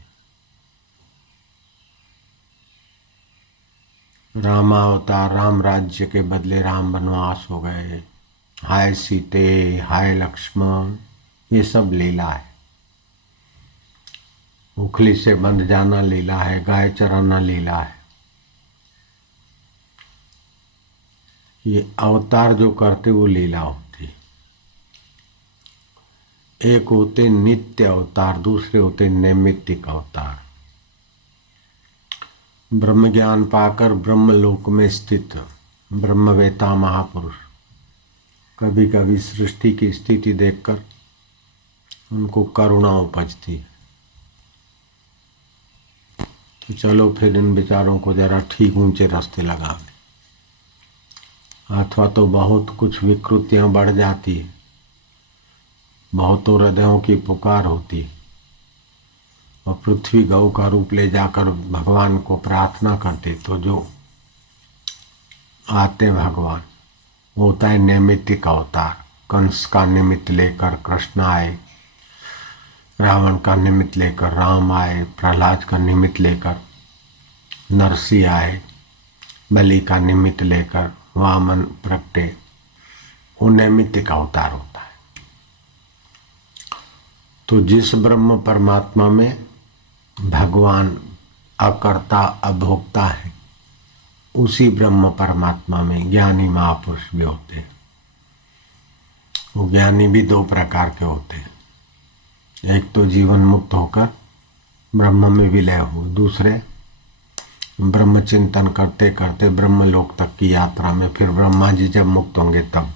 रामावतार, राम राज्य के बदले राम वनवास हो गए, हाय सीते, हाय लक्ष्मण, ये सब लीला है। उखली से बंध जाना लीला है, गाय चराना लीला है। ये अवतार जो करते वो लीला होती। एक होते नित्य अवतार, दूसरे होते नैमित्तिक अवतार। ब्रह्म ज्ञान पाकर ब्रह्मलोक में स्थित ब्रह्मवेता महापुरुष कभी कभी सृष्टि की स्थिति देखकर उनको करुणा उपजती है। तो चलो फिर इन विचारों को जरा ठीक ऊंचे रास्ते लगा दें, अथवा तो बहुत कुछ विकृतियां बढ़ जाती है, बहुतों हृदयों की पुकार होती है और पृथ्वी गौ का रूप ले जाकर भगवान को प्रार्थना करते, तो जो आते भगवान होता है नैमित्तिक अवतार। कंस का निमित्त लेकर कृष्ण आए, रावण का निमित्त लेकर राम आए, प्रहलाद का निमित्त लेकर नरसिंह आए, बलि का निमित्त लेकर वामन प्रगटे। वो नैमित्तिक अवतार होता है। तो जिस ब्रह्म परमात्मा में भगवान अकर्ता अभोक्ता है, उसी ब्रह्म परमात्मा में ज्ञानी महापुरुष भी होते हैं। वो ज्ञानी भी दो प्रकार के होते हैं, एक तो जीवन मुक्त होकर ब्रह्म में विलय हो, दूसरे ब्रह्म चिंतन करते करते ब्रह्मलोक तक की यात्रा में, फिर ब्रह्मा जी जब मुक्त होंगे तब।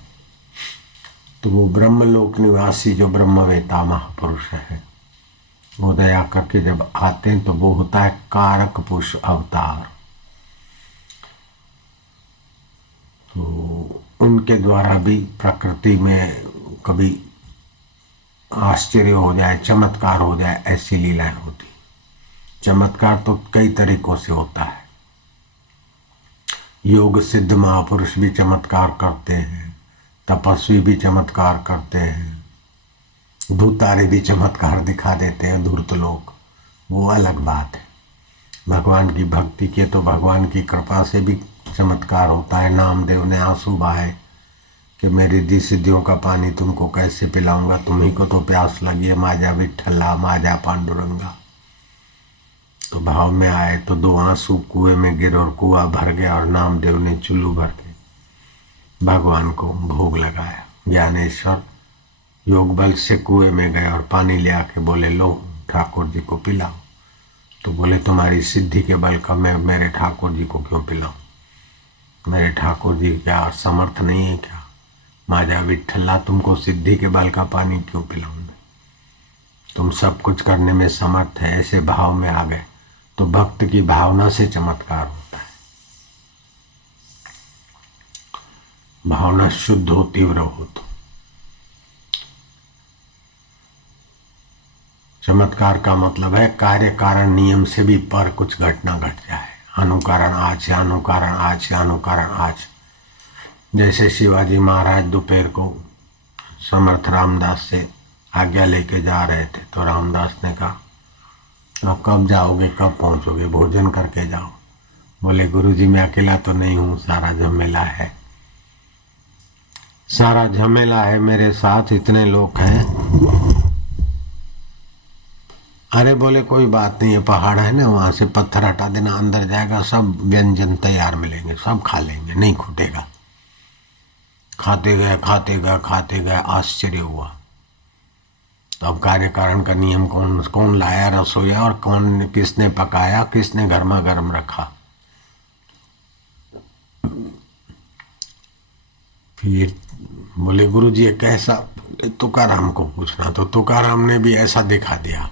तो वो ब्रह्मलोक निवासी जो ब्रह्मवेता महापुरुष है, वो दया करके जब आते हैं तो वो होता है कारक पुरुष अवतार। तो उनके द्वारा भी प्रकृति में कभी आश्चर्य हो जाए, चमत्कार हो जाए, ऐसी लीलाएं होती। चमत्कार तो कई तरीकों से होता है। योग सिद्ध महापुरुष भी चमत्कार करते हैं, तपस्वी भी चमत्कार करते हैं, धूतारे भी चमत्कार दिखा देते हैं, धूर्त लोग, वो अलग बात है। भगवान की भक्ति के तो भगवान की कृपा से भी चमत्कार होता है। नामदेव ने आंसू बहाए कि मेरी दी सिद्धियों का पानी तुमको कैसे पिलाऊंगा, तुम्ही को तो प्यास लगी है, माजा विठ्ठला माजा पांडुरंगा। तो भाव में आए तो 2 आंसू कुएं में गिर और कुआं भर गया और नामदेव ने चुल्लू भर के भगवान को भोग लगाया। ज्ञानेश्वर योग बल से कुएं में गए और पानी ले आके बोले लो ठाकुर जी को पिलाओ। तो बोले तुम्हारी सिद्धि के बल का मैं मेरे ठाकुर जी को क्यों पिलाऊं, मेरे ठाकुर जी क्या समर्थ नहीं है क्या, माजा विठ्ठला तुमको सिद्धि के बल का पानी क्यों पिलाऊं मैं, तुम सब कुछ करने में समर्थ है। ऐसे भाव में आ गए तो भक्त की भावना से चमत्कार होता है। भावना शुद्ध हो, तीव्र हो तो चमत्कार का मतलब है कार्य कारण नियम से भी पर कुछ घटना घट जाए। अनुकरण आज है, अनुकरण आज है, अनुकरण आज। जैसे शिवाजी महाराज दोपहर को समर्थ रामदास से आज्ञा लेके जा रहे थे तो रामदास ने कहा अब कब जाओगे, कब पहुंचोगे, भोजन करके जाओ। बोले गुरुजी मैं अकेला तो नहीं हूँ, सारा झमेला है, सारा झमेला है, मेरे साथ इतने लोग हैं। अरे बोले कोई बात नहीं, ये पहाड़ है ना, वहां से पत्थर हटा देना, अंदर जाएगा, सब व्यंजन तैयार मिलेंगे, सब खा लेंगे, नहीं छूटेगा। खाते गए खाते गए खाते गए, आश्चर्य हुआ। तो अब कार्य कारण का नियम कौन कौन लाया रसोईया और कौन किसने पकाया, किसने गर्मा गर्म रखा। फिर बोले गुरुजी ये कैसा, तुकाराम को पूछना। तो तुकाराम ने भी ऐसा दिखा दिया।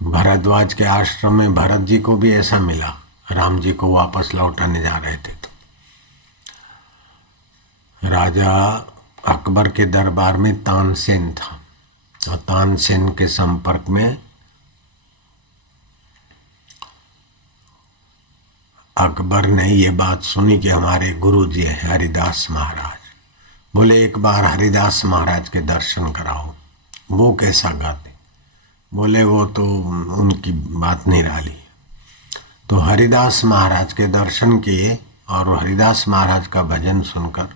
भरद्वाज के आश्रम में भरत जी को भी ऐसा मिला, राम जी को वापस लौटाने जा रहे थे तो राजा अकबर के दरबार में तानसेन था और तानसेन के संपर्क में अकबर ने ये बात सुनी कि हमारे गुरु जी हैं हरिदास महाराज। बोले एक बार हरिदास महाराज के दर्शन कराओ, वो कैसा गाते। बोले वो तो उनकी बात निराली। तो हरिदास महाराज के दर्शन किए और हरिदास महाराज का भजन सुनकर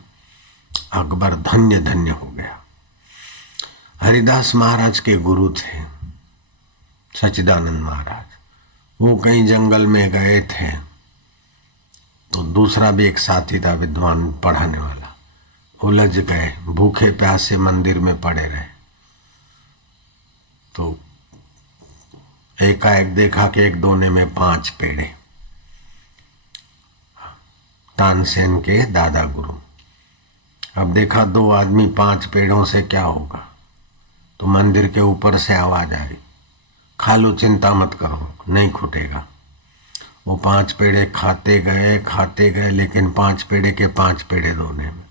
अकबर धन्य धन्य हो गया। हरिदास महाराज के गुरु थे सच्चिदानंद महाराज। वो कहीं जंगल में गए थे तो दूसरा भी एक साथी था विद्वान पढ़ाने वाला, उलझ गए, भूखे प्यासे मंदिर में पड़े रहे। तो एकाएक देखा कि एक दोने में 5 पेड़े, तानसेन के दादा गुरु। अब देखा 2 आदमी 5 पेड़ों से क्या होगा। तो मंदिर के ऊपर से आवाज आई, खा लो, चिंता मत करो, नहीं छूटेगा। वो 5 पेड़े खाते गए, लेकिन 5 पेड़े के 5 पेड़े दोने में।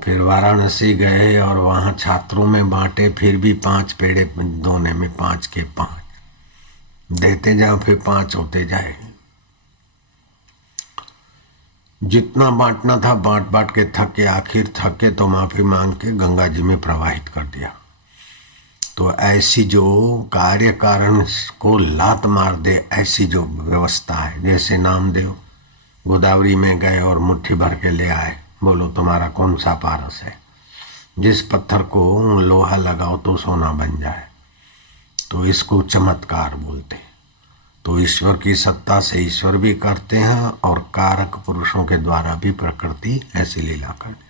फिर वाराणसी गए और वहाँ छात्रों में बांटे, फिर भी 5 पेड़े दोने में, 5 के 5 देते जाओ, फिर 5 होते जाए। जितना बांटना था बांट बांट के थके, आखिर थके तो माफी मांग के गंगा जी में प्रवाहित कर दिया। तो ऐसी जो कार्य कारण को लात मार दे, ऐसी जो व्यवस्था है, जैसे नामदेव गोदावरी में गए और मुट्ठी भर के ले आए, बोलो तुम्हारा कौन सा पारस है, जिस पत्थर को लोहा लगाओ तो सोना बन जाए। तो इसको चमत्कार बोलते हैं। तो ईश्वर की सत्ता से ईश्वर भी करते हैं और कारक पुरुषों के द्वारा भी प्रकृति ऐसी लीला कर देती।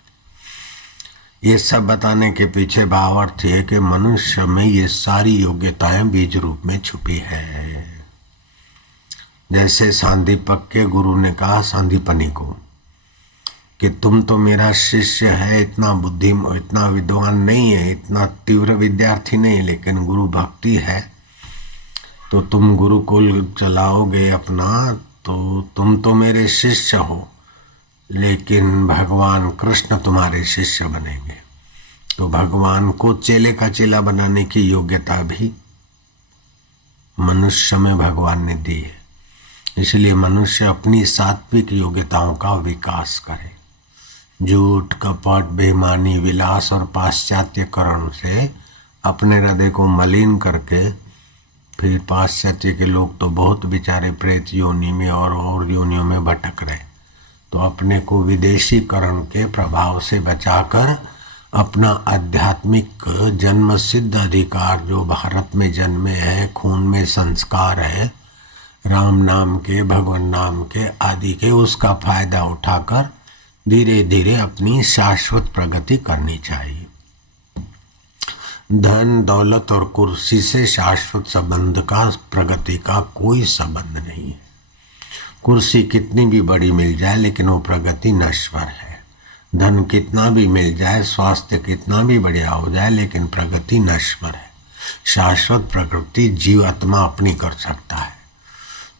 ये सब बताने के पीछे भावार्थ है कि मनुष्य में ये सारी योग्यताएं बीज रूप में छुपी है। जैसे सांदीपक के गुरु ने कहा सांदीपनी को कि तुम तो मेरा शिष्य है, इतना बुद्धि, इतना विद्वान नहीं है, इतना तीव्र विद्यार्थी नहीं, लेकिन गुरु भक्ति है, तो तुम गुरुकुल चलाओगे अपना, तो तुम तो मेरे शिष्य हो, लेकिन भगवान कृष्ण तुम्हारे शिष्य बनेंगे। तो भगवान को चेले का चेला बनाने की योग्यता भी मनुष्य में भगवान ने दी है। इसलिए मनुष्य अपनी सात्विक योग्यताओं का विकास करे। झूठ, कपट, बेईमानी, विलास और पाश्चात्यकरण से अपने हृदय को मलिन करके फिर पाश्चात्य के लोग तो बहुत बेचारे प्रेत योनि में और योनियों में भटक रहे। तो अपने को विदेशीकरण के प्रभाव से बचाकर अपना आध्यात्मिक जन्म सिद्ध अधिकार जो भारत में जन्मे है, खून में संस्कार है, राम नाम के, भगवान नाम के आदि के, उसका फायदा उठाकर धीरे धीरे अपनी शाश्वत प्रगति करनी चाहिए। धन, दौलत और कुर्सी से शाश्वत संबंध का, प्रगति का कोई संबंध नहीं है। कुर्सी कितनी भी बड़ी मिल जाए लेकिन वो प्रगति नश्वर है। धन कितना भी मिल जाए, स्वास्थ्य कितना भी बढ़िया हो जाए लेकिन प्रगति नश्वर है। शाश्वत प्रगति जीवात्मा अपनी कर सकता है।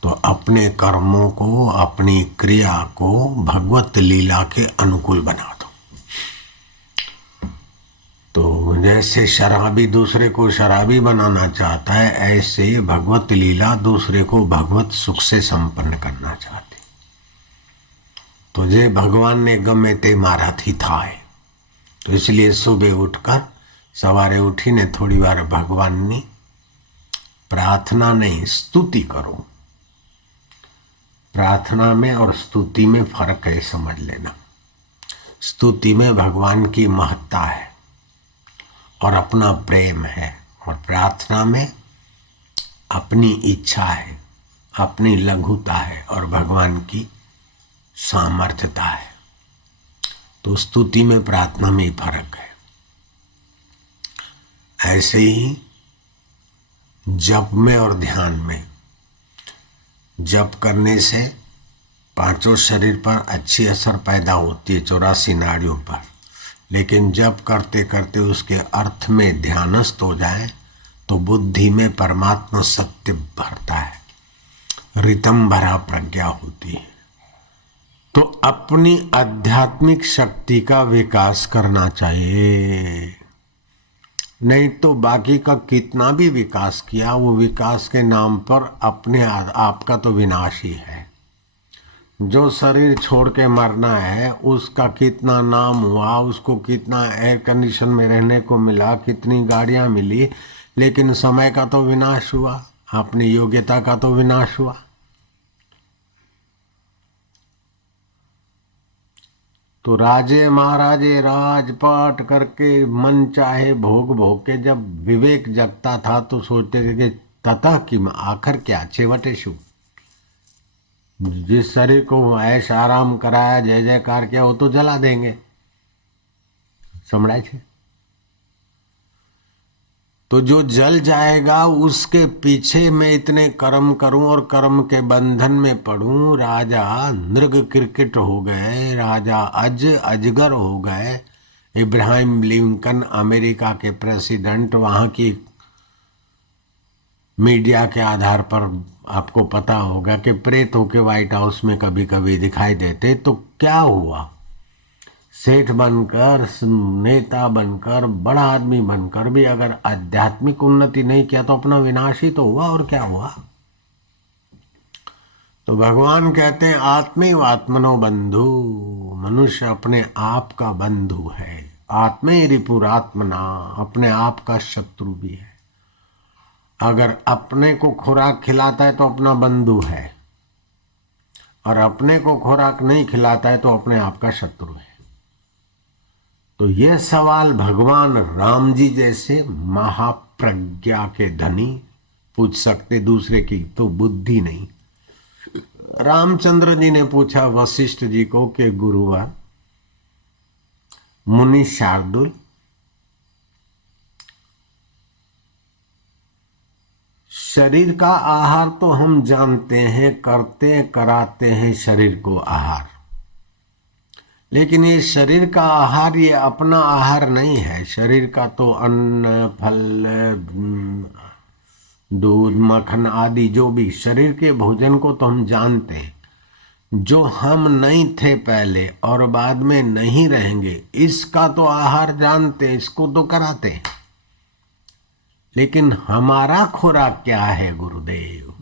तो अपने कर्मों को, अपनी क्रिया को भगवत लीला के अनुकूल बना दो। तो जैसे शराबी दूसरे को शराबी बनाना चाहता है, ऐसे भगवत लीला दूसरे को भगवत सुख से संपन्न करना चाहती। तो जे भगवान ने गमे ते मारा थी था है। तो इसलिए सुबह उठकर सवारे उठीने थोड़ी बार भगवाननी प्रार्थना नहीं स्तुति करो। प्रार्थना में और स्तुति में फर्क है, समझ लेना। स्तुति में भगवान की महत्ता है और अपना प्रेम है, और प्रार्थना में अपनी इच्छा है, अपनी लघुता है और भगवान की सामर्थ्यता है। तो स्तुति में, प्रार्थना में ही फर्क है। ऐसे ही जप में और ध्यान में, जप करने से पांचों शरीर पर अच्छी असर पैदा होती है, 84 नाड़ियों पर। लेकिन जप करते करते उसके अर्थ में ध्यानस्थ हो जाए तो बुद्धि में परमात्मा सत्य भरता है, रितम भरा प्रज्ञा होती है। तो अपनी आध्यात्मिक शक्ति का विकास करना चाहिए। नहीं तो बाकी का कितना भी विकास किया, वो विकास के नाम पर अपने आपका तो विनाश ही है। जो शरीर छोड़ के मरना है उसका कितना नाम हुआ, उसको कितना एयर कंडीशन में रहने को मिला, कितनी गाड़ियां मिली, लेकिन समय का तो विनाश हुआ, अपनी योग्यता का तो विनाश हुआ। तो राजे महाराजे राजपाट करके मन चाहे भोग भोग के जब विवेक जगता था तो सोचते थे कि ततः कि आखिर क्या छेवटे शु। जिस शरीर को ऐश आराम कराया, जय जयकार किया, वो तो जला देंगे। समझाए छे? तो जो जल जाएगा उसके पीछे मैं इतने कर्म करूं और कर्म के बंधन में पड़ूं। राजा नृग क्रिकेट हो गए, राजा अजगर हो गए। इब्राहिम लिंकन अमेरिका के प्रेसिडेंट, वहां की मीडिया के आधार पर आपको पता होगा कि प्रेत होके व्हाइट हाउस में कभी कभी दिखाई देते। तो क्या हुआ, सेठ बनकर, नेता बनकर, बड़ा आदमी बनकर भी अगर आध्यात्मिक उन्नति नहीं किया तो अपना विनाश ही तो हुआ। और क्या हुआ? तो भगवान कहते हैं आत्मैव आत्मनो बंधु। मनुष्य अपने आप का बंधु है। आत्मै रिपुरात्मना, अपने आप का शत्रु भी है। अगर अपने को खुराक खिलाता है तो अपना बंधु है, और अपने को खुराक नहीं खिलाता है तो अपने आप का शत्रु है। तो यह सवाल भगवान राम जी जैसे महाप्रज्ञा के धनी पूछ सकते, दूसरे की तो बुद्धि नहीं। रामचंद्र जी ने पूछा वशिष्ठ जी को कि गुरुवर, मुनि शार्दुल, शरीर का आहार तो हम जानते हैं, करते कराते हैं शरीर को आहार, लेकिन ये शरीर का आहार ये अपना आहार नहीं है। शरीर का तो अन्न, फल, दूध, मक्खन आदि जो भी शरीर के भोजन को तो हम जानते हैं। जो हम नहीं थे पहले और बाद में नहीं रहेंगे, इसका तो आहार जानते, इसको तो कराते हैं। लेकिन हमारा खुराक क्या है गुरुदेव?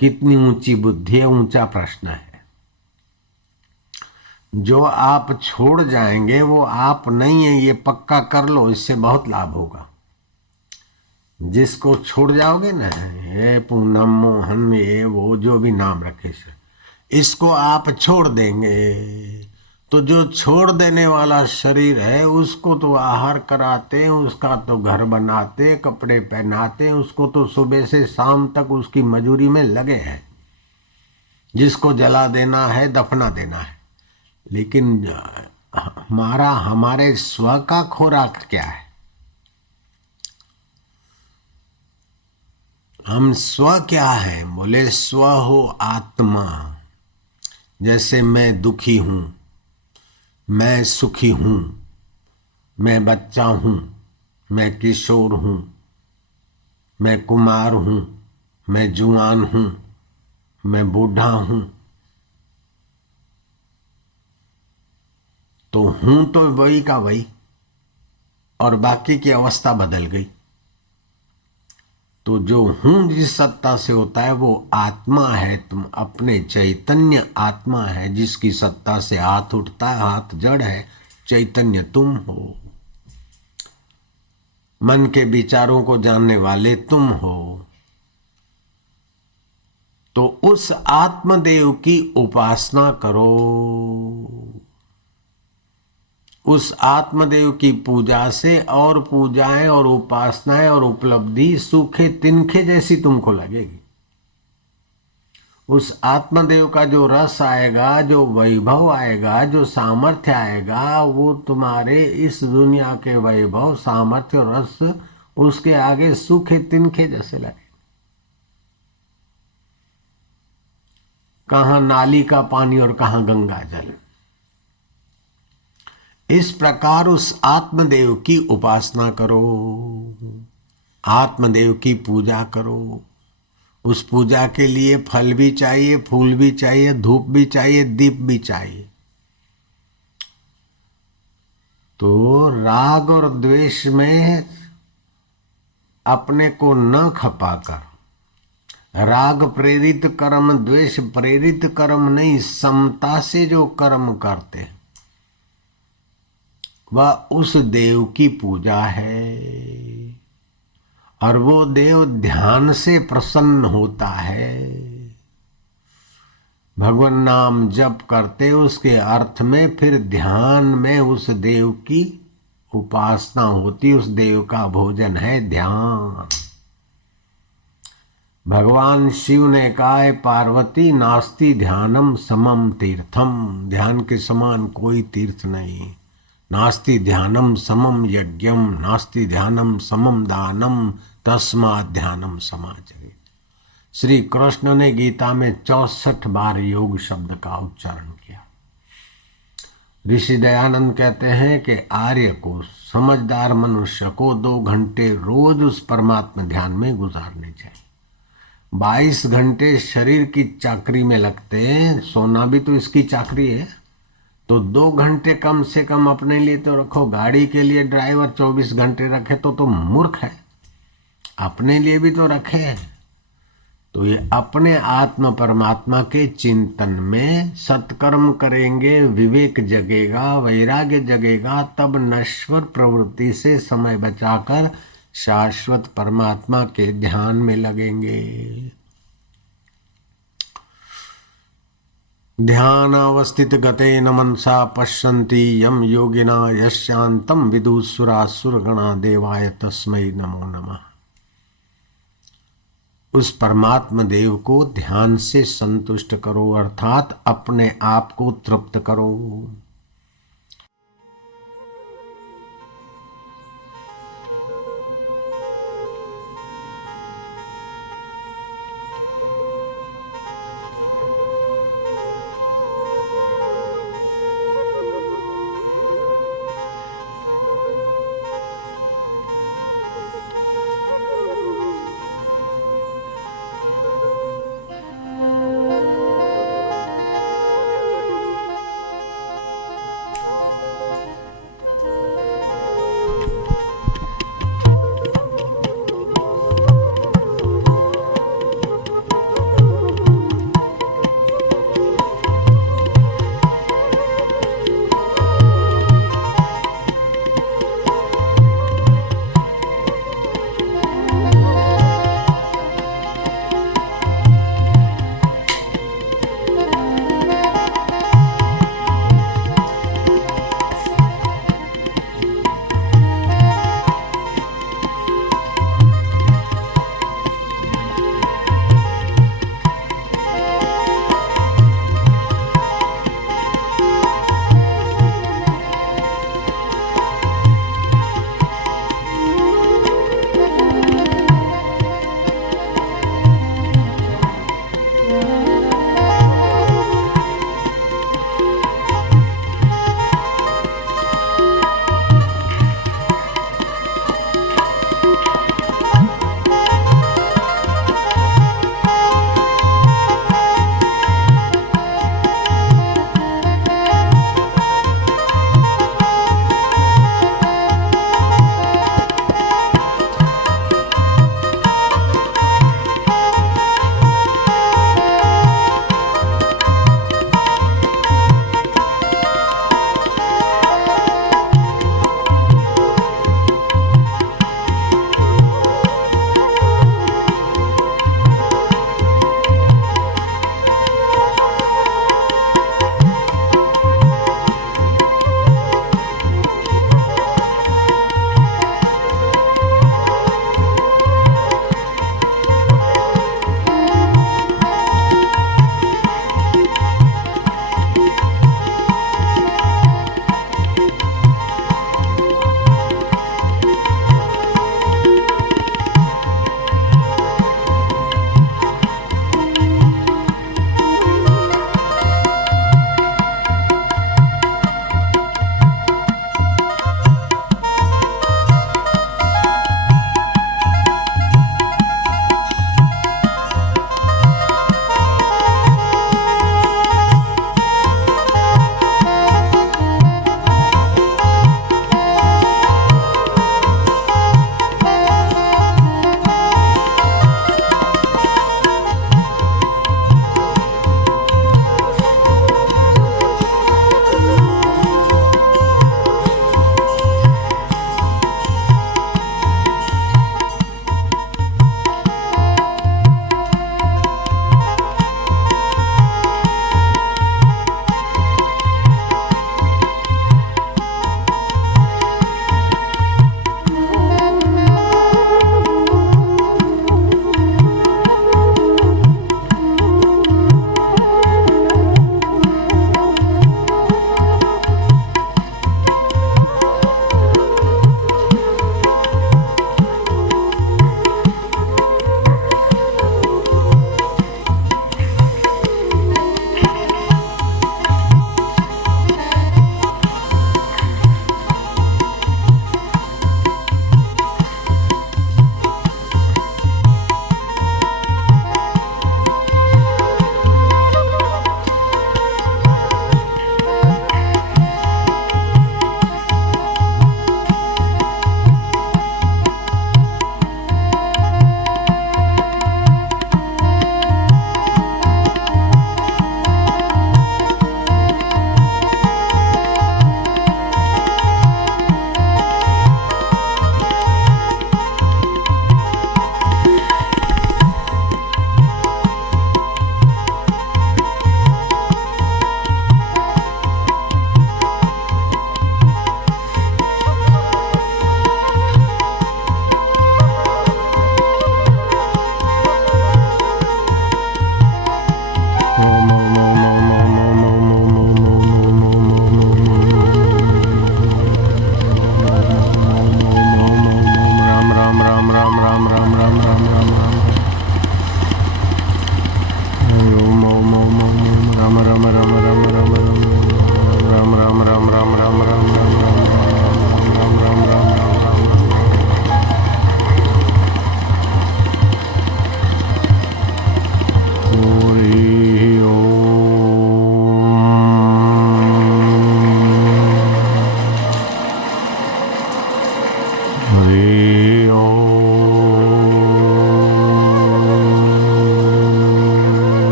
कितनी ऊंची बुद्धि है, ऊंचा प्रश्न है। जो आप छोड़ जाएंगे वो आप नहीं है, ये पक्का कर लो, इससे बहुत लाभ होगा। जिसको छोड़ जाओगे ना, ये पूनम मोहन ये वो जो भी नाम रखे से, इसको आप छोड़ देंगे तो जो छोड़ देने वाला शरीर है उसको तो आहार कराते, उसका तो घर बनाते, कपड़े पहनाते, उसको तो सुबह से शाम तक उसकी मजूरी में लगे हैं, जिसको जला देना है, दफना देना है। लेकिन हमारे स्व का खुराक क्या है? हम स्व क्या है? बोले स्व हो आत्मा। जैसे मैं दुखी हूं, मैं सुखी हूं, मैं बच्चा हूं, मैं किशोर हूं, मैं कुमार हूं, मैं जुआन हूं, मैं बूढ़ा हूं, तो हूं तो वही का वही, और बाकी की अवस्था बदल गई। तो जो हूं जिस सत्ता से होता है वो आत्मा है। तुम अपने चैतन्य आत्मा है, जिसकी सत्ता से हाथ उठता है, हाथ जड़ है, चैतन्य तुम हो। मन के विचारों को जानने वाले तुम हो। तो उस आत्मदेव की उपासना करो, उस आत्मदेव की पूजा से और पूजाएं और उपासनाएं और उपलब्धि सूखे तिनके जैसी तुमको लगेगी। उस आत्मदेव का जो रस आएगा, जो वैभव आएगा, जो सामर्थ्य आएगा, वो तुम्हारे इस दुनिया के वैभव, सामर्थ्य और रस उसके आगे सूखे तिनके जैसे लगे। कहाँ नाली का पानी और कहाँ गंगा जल। इस प्रकार उस आत्मदेव की उपासना करो, आत्मदेव की पूजा करो। उस पूजा के लिए फल भी चाहिए, फूल भी चाहिए, धूप भी चाहिए, दीप भी चाहिए। तो राग और द्वेष में अपने को न खपाकर, राग प्रेरित कर्म, द्वेष प्रेरित कर्म नहीं, समता से जो कर्म करते हैं वह उस देव की पूजा है। और वो देव ध्यान से प्रसन्न होता है। भगवान नाम जप करते उसके अर्थ में फिर ध्यान में उस देव की उपासना होती। उस देव का भोजन है ध्यान। भगवान शिव ने कहा है, पार्वती नास्ति ध्यानम समम तीर्थम। ध्यान के समान कोई तीर्थ नहीं। नास्ति ध्यानम समम यज्ञम, नास्ति ध्यानम समम दानम, तस्मात् ध्यानम समाचरेत्। श्री कृष्ण ने गीता में 64 बार योग शब्द का उच्चारण किया। ऋषि दयानंद कहते हैं कि आर्य को, समझदार मनुष्य को 2 घंटे रोज उस परमात्मा ध्यान में गुजारने चाहिए। 22 घंटे शरीर की चाकरी में लगते हैं, सोना भी तो इसकी चाकरी है। तो 2 घंटे कम से कम अपने लिए तो रखो। गाड़ी के लिए ड्राइवर 24 घंटे रखे तो मूर्ख है। अपने लिए भी तो रखे। तो ये अपने आत्म परमात्मा के चिंतन में सत्कर्म करेंगे, विवेक जगेगा, वैराग्य जगेगा, तब नश्वर प्रवृत्ति से समय बचाकर शाश्वत परमात्मा के ध्यान में लगेंगे। ध्यान अवस्थित गतेन मनसा पश्यन्ति यम योगिना यशांतम विदुसुरासुरगणा देवाय तस्मै नमो नमः। उस परमात्मा देव को ध्यान से संतुष्ट करो, अर्थात अपने आप को तृप्त करो।